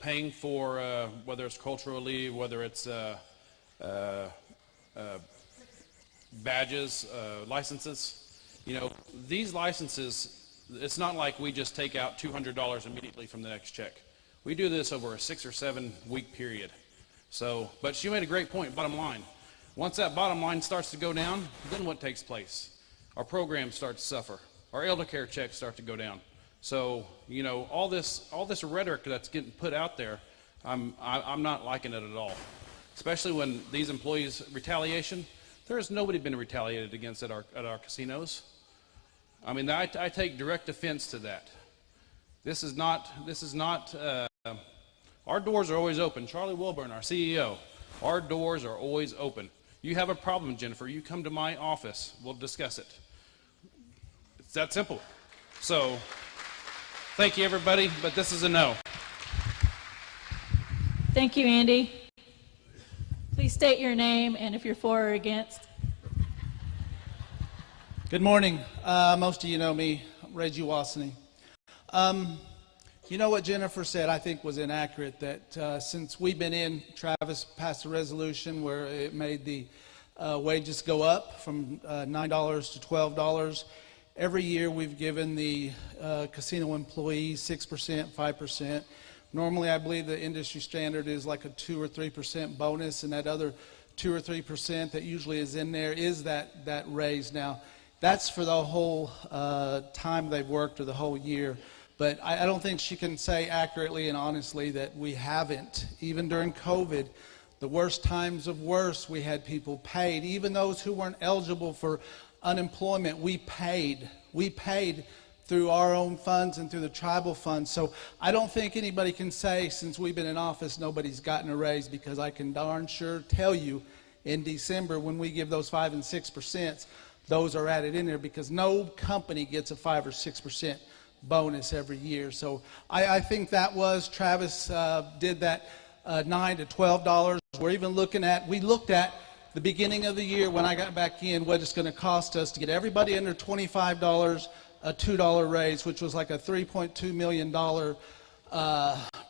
paying for whether it's cultural leave, whether it's badges, licenses. These licenses, it's not like we just take out $200 immediately from the next check. We do this over a 6 or 7 week period. So, but she made a great point, bottom line. Once that bottom line starts to go down, then what takes place? Our programs start to suffer. Our elder care checks start to go down. So, all this rhetoric that's getting put out there, I'm not liking it at all. Especially when these employees, retaliation, there has nobody been retaliated against at our casinos. I mean, I take direct offense to that. This is not, our doors are always open. Charlie Wilburn, our CEO, our doors are always open. You have a problem, Jennifer, you come to my office, we'll discuss it. It's that simple. So, thank you everybody, but this is a no. Thank you, Andy. Please state your name and if you're for or against. Good morning. Most of you know me, Reggie Wasney. You know what Jennifer said I think was inaccurate, that since we've been in, Travis passed a resolution where it made the wages go up from $9 to $12. Every year we've given the casino employees 6%, 5%. Normally, I believe the industry standard is like a 2 or 3% bonus, and that other 2 or 3% that usually is in there is that raise. Now, that's for the whole time they've worked or the whole year. But I don't think she can say accurately and honestly that we haven't. Even during COVID, the worst times of worst, we had people paid. Even those who weren't eligible for unemployment, we paid. We paid through our own funds and through the tribal funds. So I don't think anybody can say since we've been in office nobody's gotten a raise, because I can darn sure tell you in December when we give those 5 and 6%, those are added in there, because no company gets a 5 or 6% bonus every year. So I think that was, Travis did that $9 to $12. We're even we looked at the beginning of the year when I got back in, what it's going to cost us to get everybody under $25, a $2 raise, which was like a $3.2 million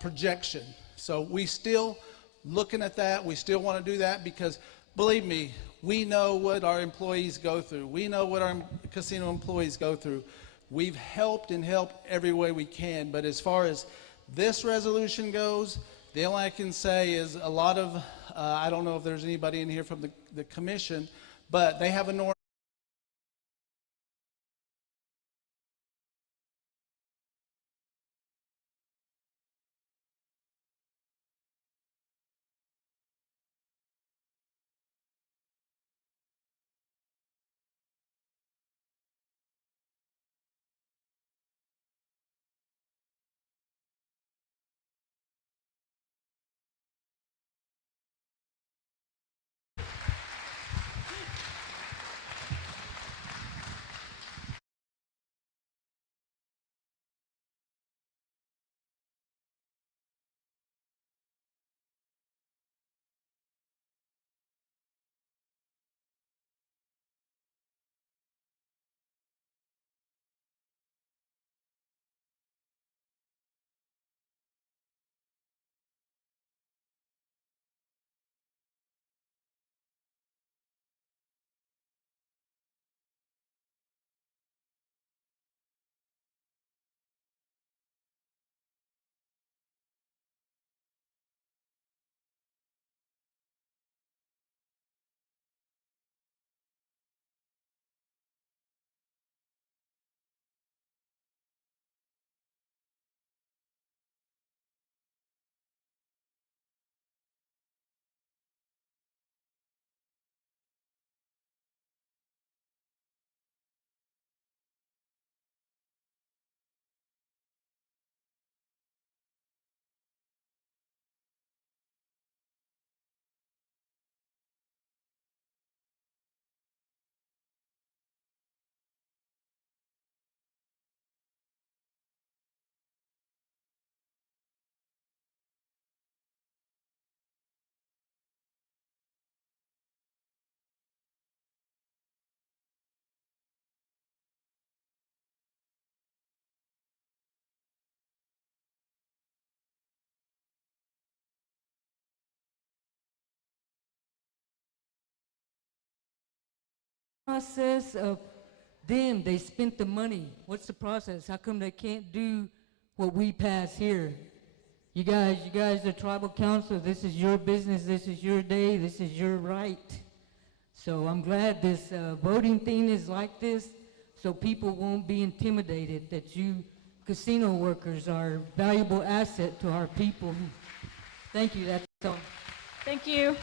projection. So we still looking at that. We still want to do that because, believe me, We know what our employees go through. We know what our casino employees go through. We've helped and helped every way we can, but as far as this resolution goes, the only I can say is a lot of, I don't know if there's anybody in here from the commission, but they have an ordinance. Process of them, they spent the money. What's the process? How come they can't do what we pass here? You guys, the tribal council, this is your business, this is your day, this is your right. So I'm glad this voting thing is like this, so people won't be intimidated that you casino workers are a valuable asset to our people. Thank you, that's all. Thank you.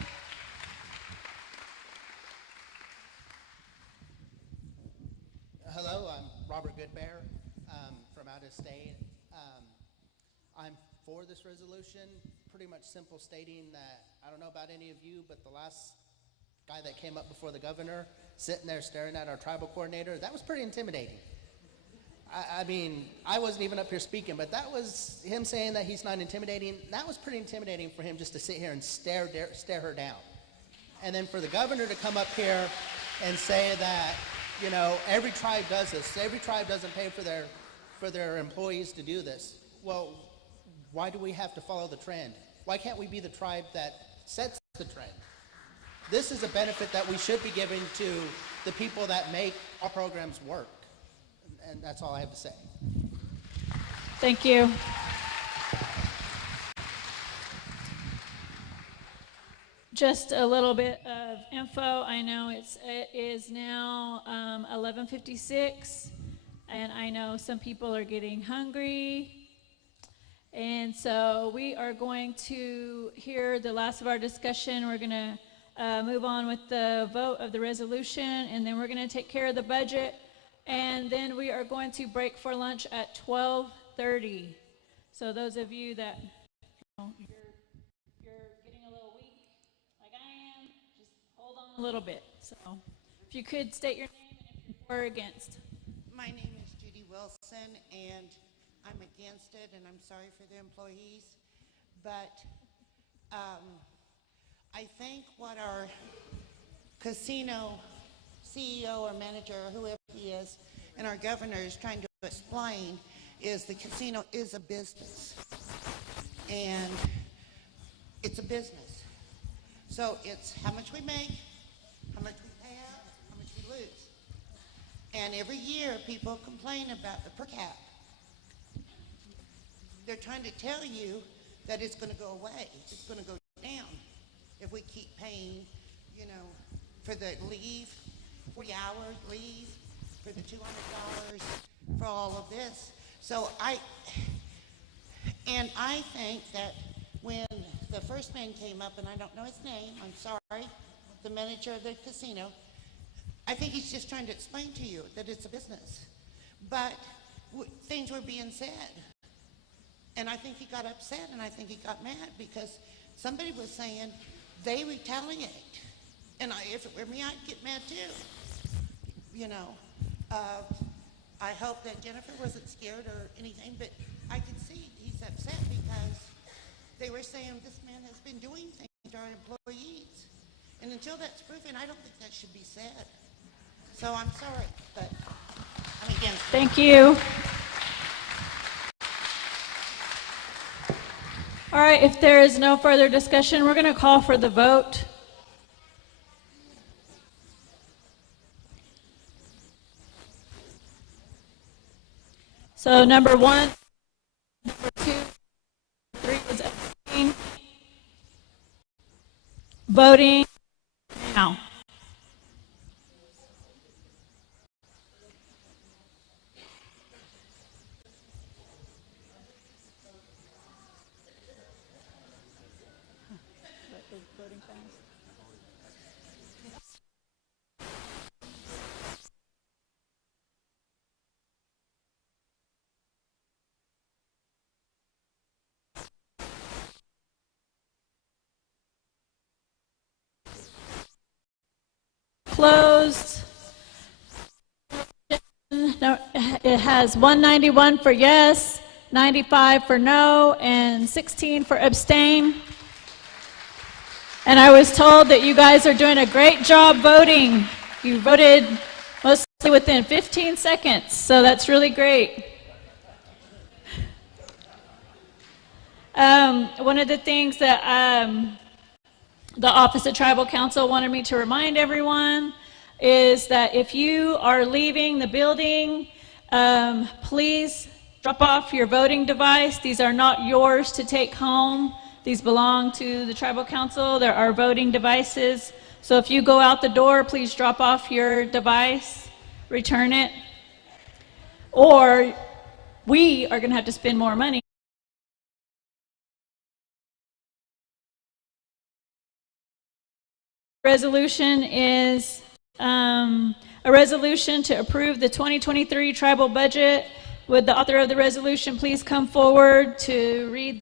Hello, I'm Robert Goodbear from out of state. I'm for this resolution, pretty much simple stating that, I don't know about any of you, but the last guy that came up before the governor, sitting there staring at our tribal coordinator, that was pretty intimidating. I mean, I wasn't even up here speaking, but that was him saying that he's not intimidating. That was pretty intimidating for him just to sit here and stare her down. And then for the governor to come up here and say that, you know, every tribe does this. Every tribe doesn't pay for their employees to do this. Well, why do we have to follow the trend? Why can't we be the tribe that sets the trend? This is a benefit that we should be giving to the people that make our programs work. And that's all I have to say. Thank you. Just a little bit of info. I know it is now 11:56, and I know some people are getting hungry. And so we are going to hear the last of our discussion. We're going to move on with the vote of the resolution, and then we're going to take care of the budget. And then we are going to break for lunch at 12:30. So those of you that, you're getting a little weak, like I am, just hold on a little bit. So if you could state your name and if you're for or against. My name is Judy Wilson, and I'm against it, and I'm sorry for the employees. But I think what our casino CEO or manager or whoever he is and our governor is trying to explain is the casino is a business, and it's a business. So it's how much we make, how much we pay out, how much we lose. And every year, people complain about the per cap. They're trying to tell you that it's going to go away. It's going to go down if we keep paying, you know, for the leave, 40-hour leave, for the $200, for all of this. So I think that when the first man came up, and I don't know his name, I'm sorry, the manager of the casino, I think he's just trying to explain to you that it's a business. But things were being said. And I think he got upset, and I think he got mad because somebody was saying they retaliate. And if it were me, I'd get mad too. You know, I hope that Jennifer wasn't scared or anything, but I can see he's upset because they were saying this man has been doing things to our employees. And until that's proven, I don't think that should be said. So I'm sorry, but I'm against it. Thank you. All right, if there is no further discussion, we're going to call for the vote. So number 1, number 2, 3 is abstain. Voting now. Closed. No, it has 191 for yes, 95 for no, and 16 for abstain. And I was told that you guys are doing a great job voting. You voted mostly within 15 seconds, so that's really great. One of the things that the Office of Tribal Council wanted me to remind everyone is that if you are leaving the building, please drop off your voting device. These are not yours to take home. These belong to the Tribal Council. There are voting devices. So if you go out the door, please drop off your device, return it, or we are going to have to spend more money. Resolution is a resolution to approve the 2023 tribal budget. Would the author of the resolution please come forward to read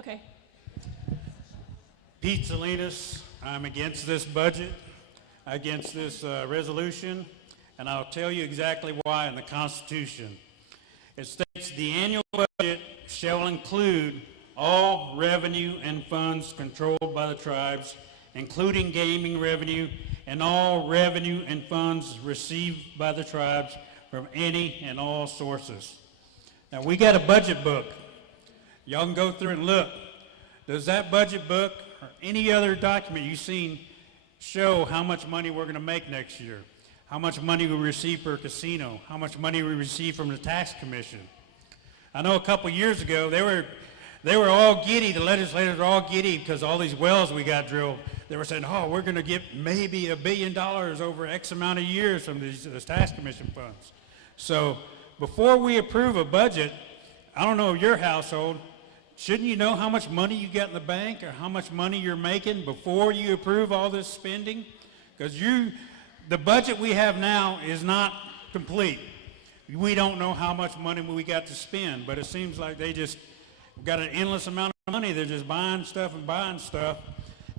Okay. Pete Salinas, I'm against this budget, against this resolution, and I'll tell you exactly why in the Constitution. It states the annual budget shall include all revenue and funds controlled by the tribes, including gaming revenue and all revenue and funds received by the tribes from any and all sources. Now, we got a budget book. Y'all can go through and look. Does that budget book or any other document you've seen show how much money we're going to make next year? How much money we receive per casino? How much money we receive from the tax commission? I know a couple years ago they were all giddy, the legislators were all giddy because all these wells we got drilled. They were saying, oh, we're going to get maybe $1 billion over X amount of years from these tax commission funds. So before we approve a budget, I don't know your household, shouldn't you know how much money you got in the bank or how much money you're making before you approve all this spending? Because the budget we have now is not complete. We don't know how much money we got to spend, but it seems like they just got an endless amount of money. They're just buying stuff and buying stuff.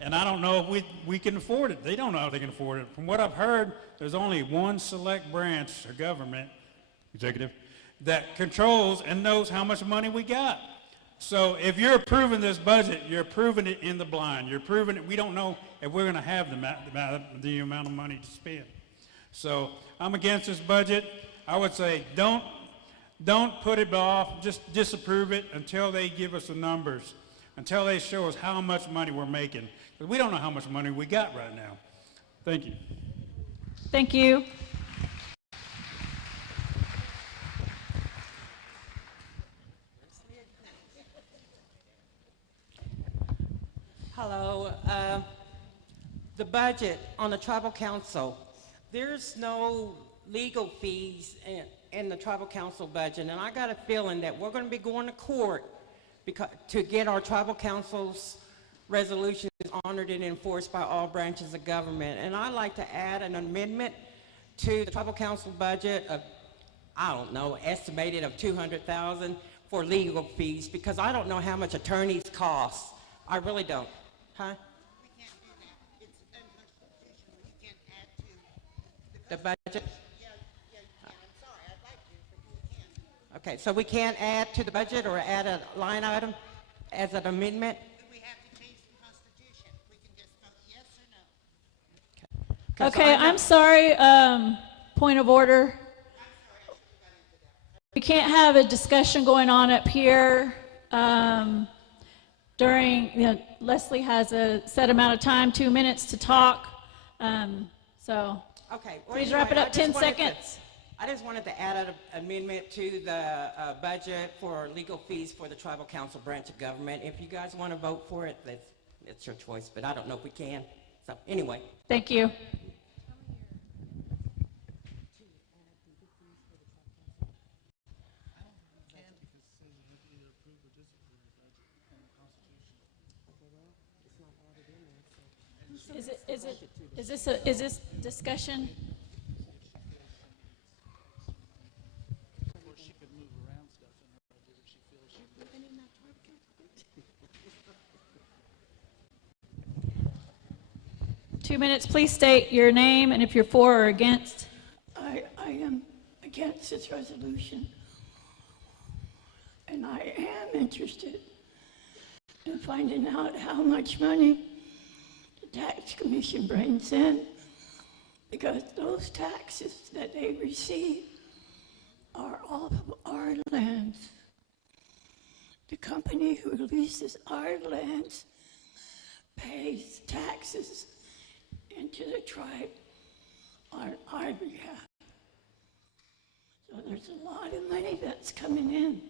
And I don't know if we can afford it. They don't know if they can afford it. From what I've heard, there's only one select branch of government, executive, that controls and knows how much money we got. So if you're approving this budget, you're approving it in the blind. You're approving it. We don't know if we're going to have the amount of money to spend. So I'm against this budget. I would say don't put it off. Just disapprove it until they give us the numbers, until they show us how much money we're making. Because we don't know how much money we got right now. Thank you. Thank you. Hello. The budget on the tribal council, there's no legal fees in the tribal council budget, and I got a feeling that we're going to be going to court to get our tribal council's resolutions honored and enforced by all branches of government. And I'd like to add an amendment to the tribal council budget of, I don't know, estimated of $200,000 for legal fees, because I don't know how much attorneys cost. I really don't. Huh? We can't do that. It's unconstitutional. You can't add to The budget? Yeah, you can. I'm sorry. I'd like to, but you can't. Okay, so we can't add to the budget or add a line item as an amendment? We have to change the Constitution. We can just vote yes or no. Okay, I'm sorry, point of order. We can't have a discussion going on up here during, Leslie has a set amount of time, 2 minutes to talk. So okay, well, please anyway, wrap it up, 10 seconds. I just wanted to add an amendment to the budget for legal fees for the tribal council branch of government. If you guys want to vote for it, it's your choice, but I don't know if we can. So anyway. Thank you. Is this discussion? Two minutes, please state your name and if you're for or against. I am against this resolution, and I am interested in finding out how much money the tax commission brings in, because those taxes that they receive are off of our lands. The company who leases our lands pays taxes into the tribe on our behalf. So there's a lot of money that's coming in,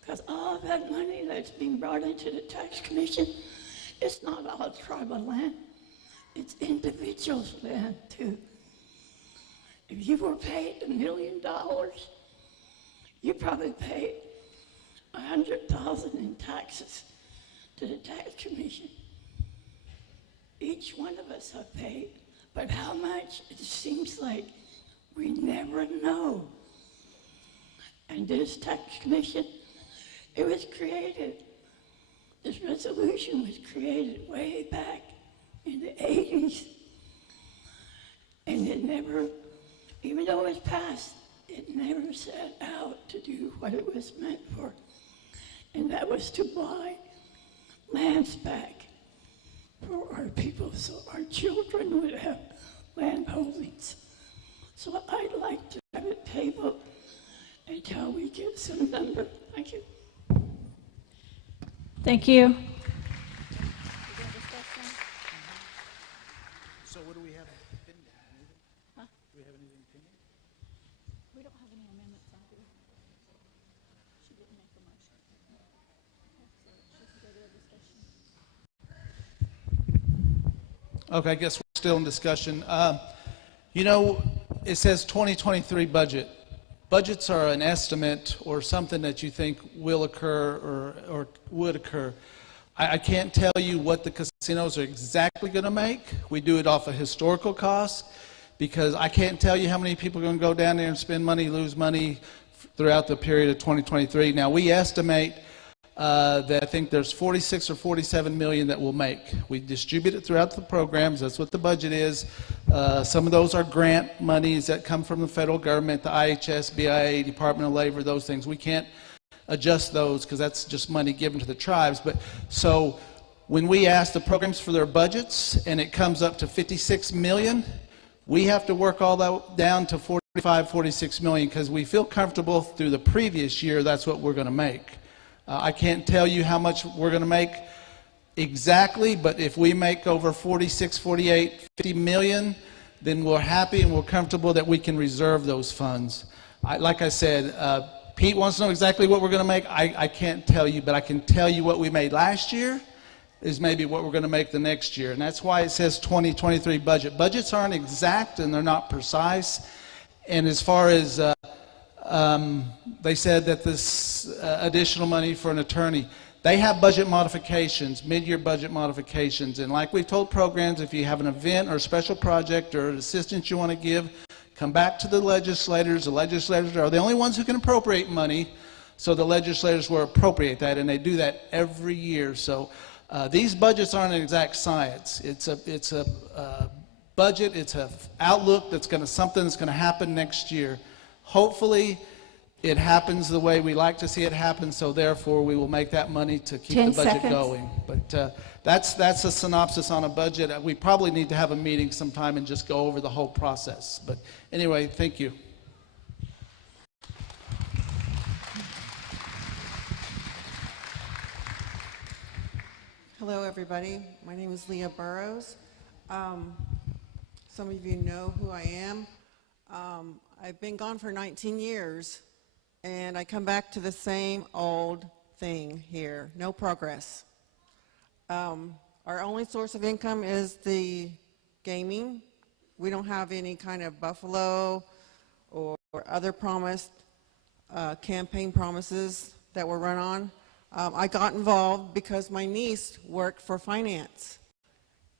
because all that money that's being brought into the tax commission, it's not all tribal land, it's individuals' land too. If you were paid $1 million, you probably paid $100,000 in taxes to the tax commission. Each one of us have paid, but how much, it seems like we never know. And this tax commission, it was created This resolution was created way back in the 80s, and it never, even though it was passed, it never set out to do what it was meant for, and that was to buy lands back for our people so our children would have land holdings. So I'd like to have it tabled until we get some number. Thank you. Thank you. So what do we have pending? Huh? Do we have anything pending? We don't have any amendments on here. She didn't make a motion. So she can go to a discussion. Okay, I guess we're still in discussion. You know, it says 2023 budget. Budgets are an estimate or something that you think will occur or would occur. I can't tell you what the casinos are exactly going to make. We do it off of historical costs because I can't tell you how many people are going to go down there and spend money, lose money throughout the period of 2023. Now, we estimate that I think there's 46 or 47 million that we'll make. We distribute it throughout the programs. That's what the budget is. Some of those are grant monies that come from the federal government, the IHS, BIA, Department of Labor, those things. We can't adjust those because that's just money given to the tribes. But so when we ask the programs for their budgets and it comes up to 56 million, we have to work all that down to 45, 46 million because we feel comfortable through the previous year that's what we're going to make. I can't tell you how much we're going to make exactly, but if we make over 46, 48, 50 million, then we're happy and we're comfortable that we can reserve those funds. Like I said, Pete wants to know exactly what we're going to make. I can't tell you, but I can tell you what we made last year is maybe what we're going to make the next year. And that's why it says 2023 budget. Budgets aren't exact and they're not precise. And as far as they said that this additional money for an attorney, they have budget modifications, mid-year budget modifications. And like we've told programs, if you have an event or a special project or an assistance you want to give, come back to the legislators. The legislators are the only ones who can appropriate money, so the legislators will appropriate that, and they do that every year. So these budgets aren't an exact science. It's a budget, it's an outlook that's something that's going to happen next year. Hopefully, it happens the way we like to see it happen, so therefore we will make that money to keep the budget going. But that's a synopsis on a budget. We probably need to have a meeting sometime and just go over the whole process. But anyway, thank you. Hello, everybody. My name is Leah Burrows. Some of you know who I am. I've been gone for 19 years, and I come back to the same old thing here, no progress. Our only source of income is the gaming. We don't have any kind of Buffalo or other promised campaign promises that were run on. I got involved because my niece worked for finance,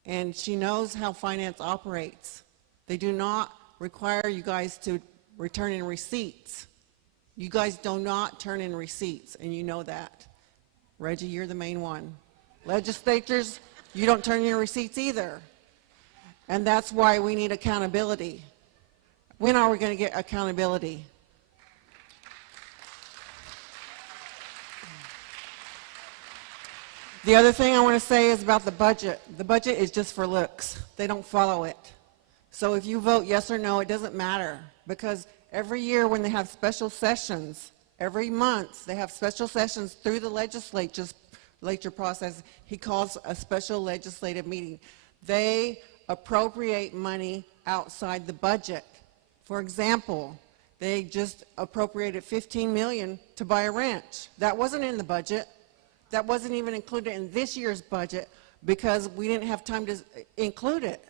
and she knows how finance operates. They do not require you guys to return in receipts. You guys do not turn in receipts, and you know that. Reggie, you're the main one. Legislators, you don't turn in receipts either. And that's why we need accountability. When are we going to get accountability? The other thing I want to say is about the budget. The budget is just for looks. They don't follow it. So if you vote yes or no, it doesn't matter, because every year when they have special sessions, every month they have special sessions through the legislature process. He calls a special legislative meeting. They appropriate money outside the budget. For example, they just appropriated $15 million to buy a ranch. That wasn't in the budget. That wasn't even included in this year's budget because we didn't have time to include it.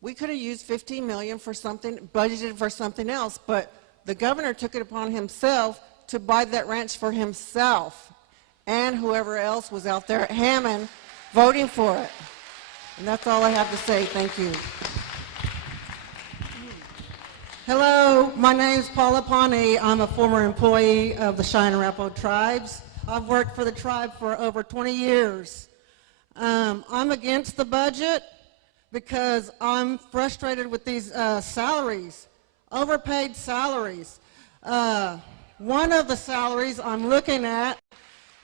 We could have used $15 million for something, budgeted for something else, but the governor took it upon himself to buy that ranch for himself and whoever else was out there at Hammond voting for it. And that's all I have to say. Thank you. Hello, my name is Paula Pawnee. I'm a former employee of the Cheyenne and Arapaho tribes. I've worked for the tribe for over 20 years. I'm against the budget because I'm frustrated with these salaries, overpaid salaries. One of the salaries I'm looking at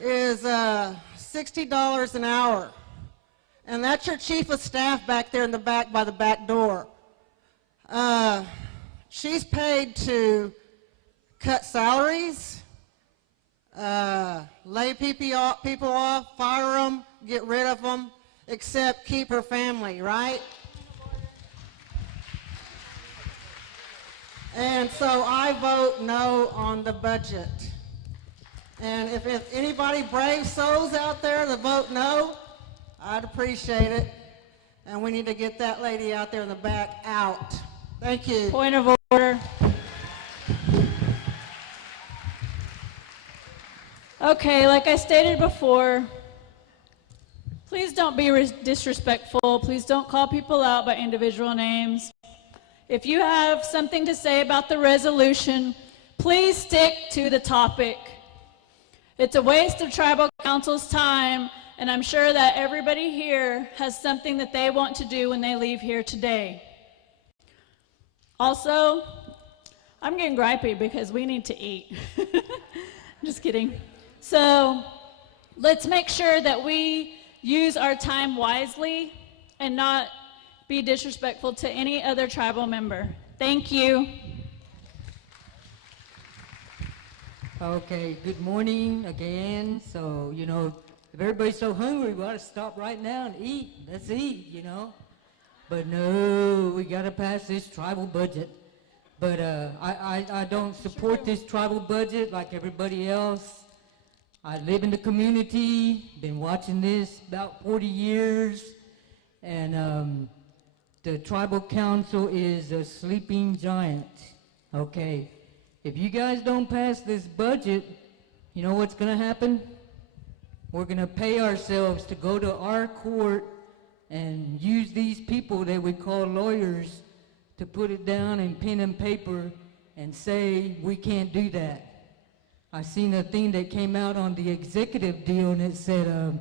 is $60 an hour. And that's your chief of staff back there in the back by the back door. She's paid to cut salaries, lay people off, fire them, get rid of them, except keep her family, right? And so I vote no on the budget. And if anybody brave souls out there that vote no, I'd appreciate it. And we need to get that lady out there in the back out. Thank you. Point of order. Okay, like I stated before, please don't be disrespectful. Please don't call people out by individual names. If you have something to say about the resolution, please stick to the topic. It's a waste of tribal council's time, and I'm sure that everybody here has something that they want to do when they leave here today. Also, I'm getting gripey because we need to eat. Just kidding. So let's make sure that we use our time wisely and not be disrespectful to any other tribal member. Thank you. Okay, good morning again. So, if everybody's so hungry, we ought to stop right now and eat. Let's eat, But no, we got to pass this tribal budget. But I don't support this tribal budget like everybody else. I live in the community, been watching this about 40 years, and the tribal council is a sleeping giant. Okay, if you guys don't pass this budget, you know what's going to happen? We're going to pay ourselves to go to our court and use these people that we call lawyers to put it down in pen and paper and say we can't do that. I seen a thing that came out on the executive deal, and it said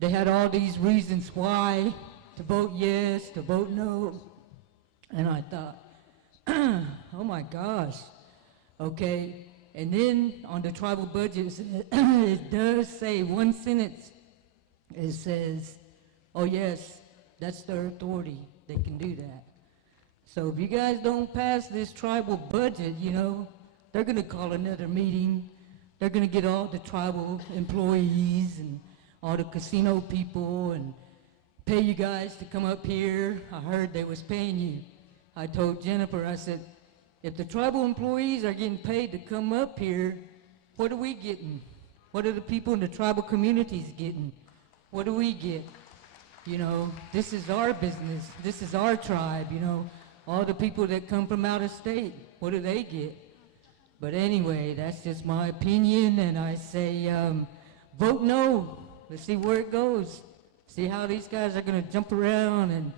they had all these reasons why to vote yes, to vote no. And I thought, oh my gosh, okay. And then on the tribal budget, it does say one sentence. It says, oh yes, that's their authority. They can do that. So if you guys don't pass this tribal budget, they're going to call another meeting. They're going to get all the tribal employees and all the casino people and pay you guys to come up here. I heard they was paying you. I told Jennifer, I said, if the tribal employees are getting paid to come up here, what are we getting? What are the people in the tribal communities getting? What do we get? This is our business. This is our tribe, all the people that come from out of state, what do they get? But anyway, that's just my opinion, and I say vote no. Let's see where it goes. See how these guys are going to jump around and,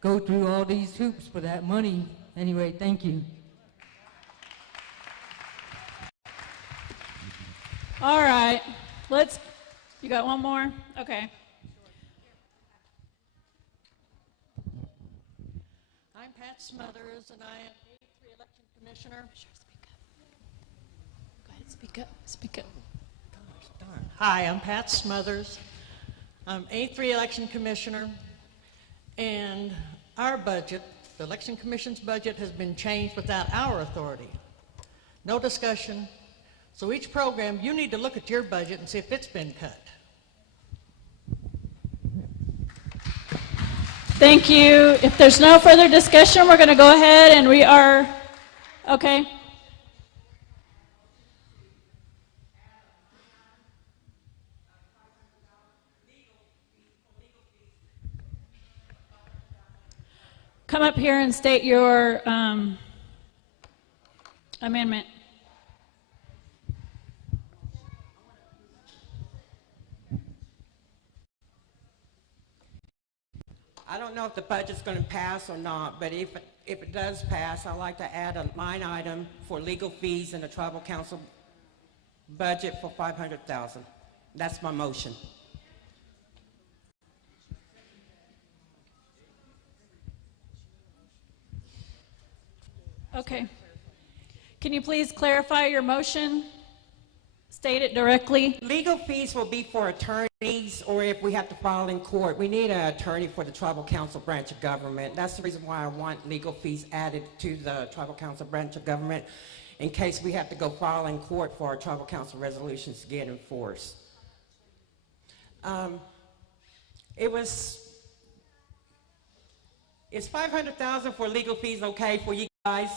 go through all these hoops for that money. Anyway, thank you. All right, you got one more? Okay. I'm Pat Smothers, and I am 83 election commissioner. Go ahead, speak up, speak up. Darn. Hi, I'm Pat Smothers. I'm 83 election commissioner, and our budget, the election commission's budget, has been changed without our authority. No discussion. So each program, you need to look at your budget and see if it's been cut. Thank you. If there's no further discussion, we're going to go ahead and we are, okay. Come up here and state your amendment. I don't know if the budget's going to pass or not, but if it does pass, I'd like to add a line item for legal fees in the tribal council budget for 500,000. That's my motion. Okay. Can you please clarify your motion? State it directly. Legal fees will be for attorneys, or if we have to file in court. We need an attorney for the Tribal Council branch of government. That's the reason why I want legal fees added to the Tribal Council branch of government, in case we have to go file in court for our Tribal Council resolutions to get enforced. Is 500,000 for legal fees okay for you guys?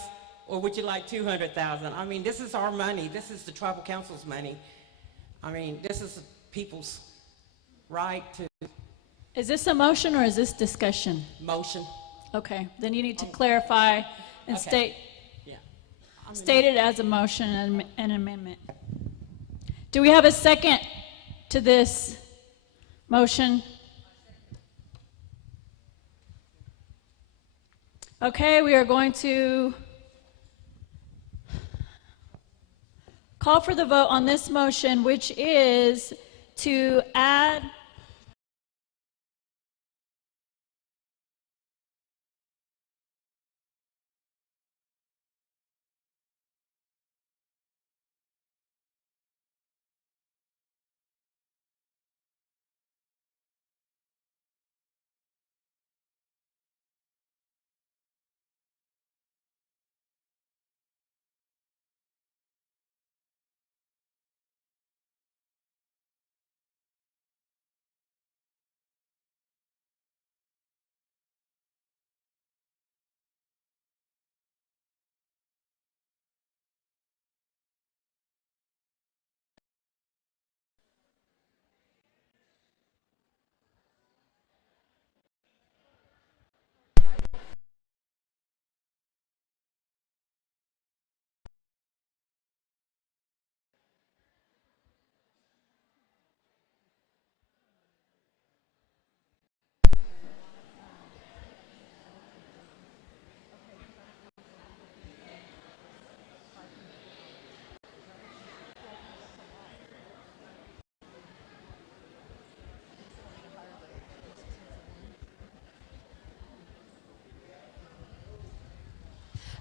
Or would you like 200,000? I mean, this is our money. This is the Tribal Council's money. I mean, this is people's right to... Is this a motion or is this discussion? Motion. Okay, then you need to clarify and Okay. state it as a motion and an amendment. Do we have a second to this motion? Okay, we are going to call for the vote on this motion, which is to add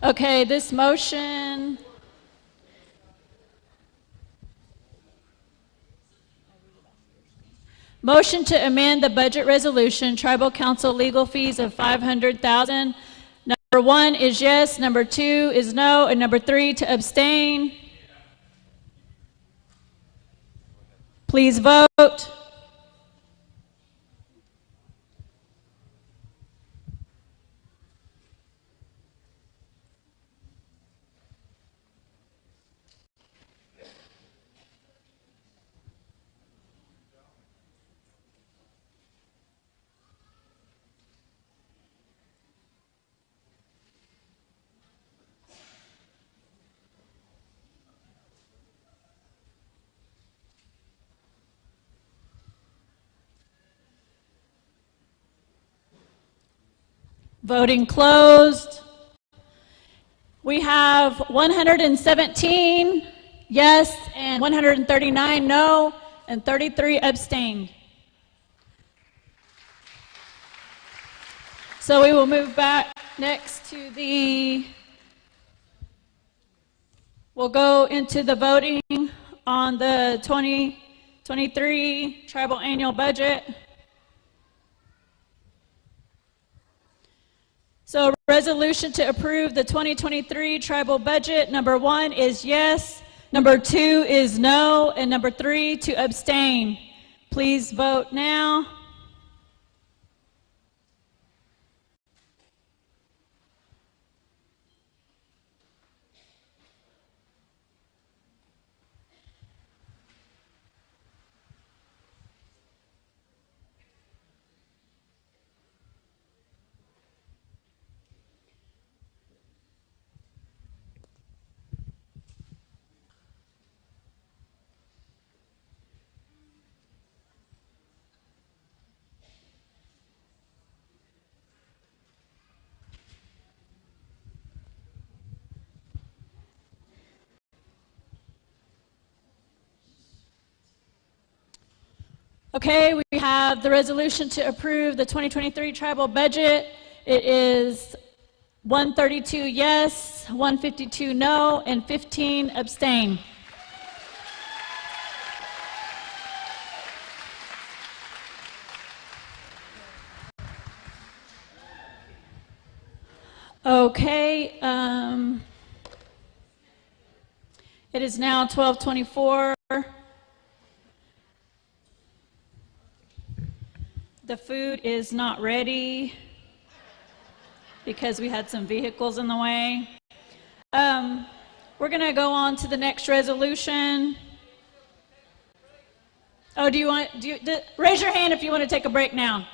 Okay, this motion to amend the budget resolution, Tribal Council legal fees of 500,000. Number 1 is yes, number 2 is no, and number 3 to abstain. Please vote. Voting closed. We have 117 yes and 139 no and 33 abstained. So we will move back next to we'll go into the voting on the 2023 tribal annual budget. So resolution to approve the 2023 tribal budget, number 1 is yes, number 2 is no, and number 3 to abstain. Please vote now. Okay, we have the resolution to approve the 2023 tribal budget. It is 132 yes, 152 no, and 15 abstain. Okay, it is now 12:24. The food is not ready because we had some vehicles in the way. We're going to go on to the next resolution. Oh, raise your hand if you want to take a break now.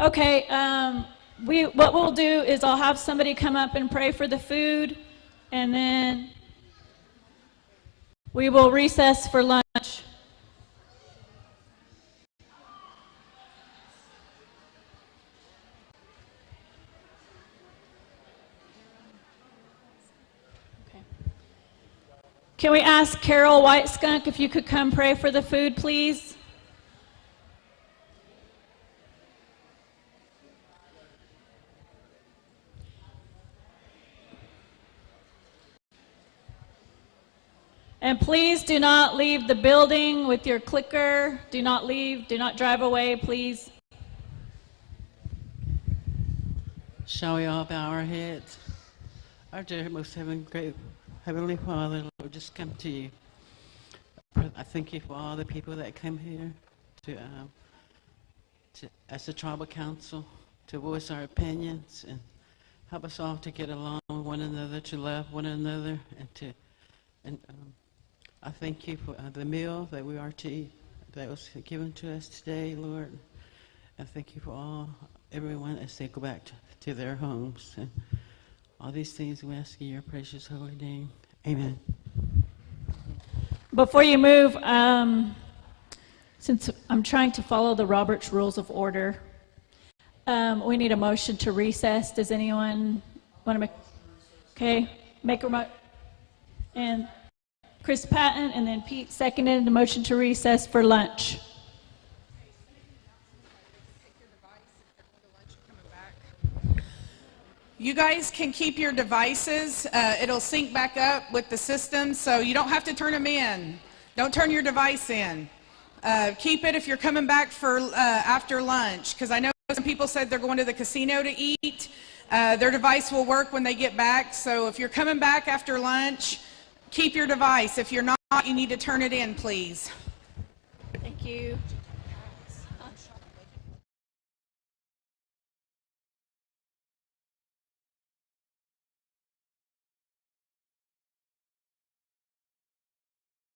Okay, what we'll do is I'll have somebody come up and pray for the food, and then we will recess for lunch. Can we ask Carol White Skunk if you could come pray for the food, please? And please do not leave the building with your clicker. Do not leave. Do not drive away, please. Shall we all bow our heads? Our dear, most great Heavenly Father, Lord, just come to you. I thank you for all the people that come here as a tribal council to voice our opinions and help us all to get along with one another, to love one another, and I thank you for the meal that we are to eat that was given to us today, Lord. I thank you for everyone as they go back to their homes. And all these things we ask in your precious holy name. Amen. Before you move, since I'm trying to follow the Robert's Rules of Order, we need a motion to recess. Does anyone want to make? Okay, make a motion. And Chris Patton, and then Pete seconded the motion to recess for lunch. You guys can keep your devices. It'll sync back up with the system, so you don't have to turn them in. Don't turn your device in. Keep it if you're coming back for after lunch, because I know some people said they're going to the casino to eat. Their device will work when they get back, so if you're coming back after lunch, keep your device. If you're not, you need to turn it in, please. Thank you.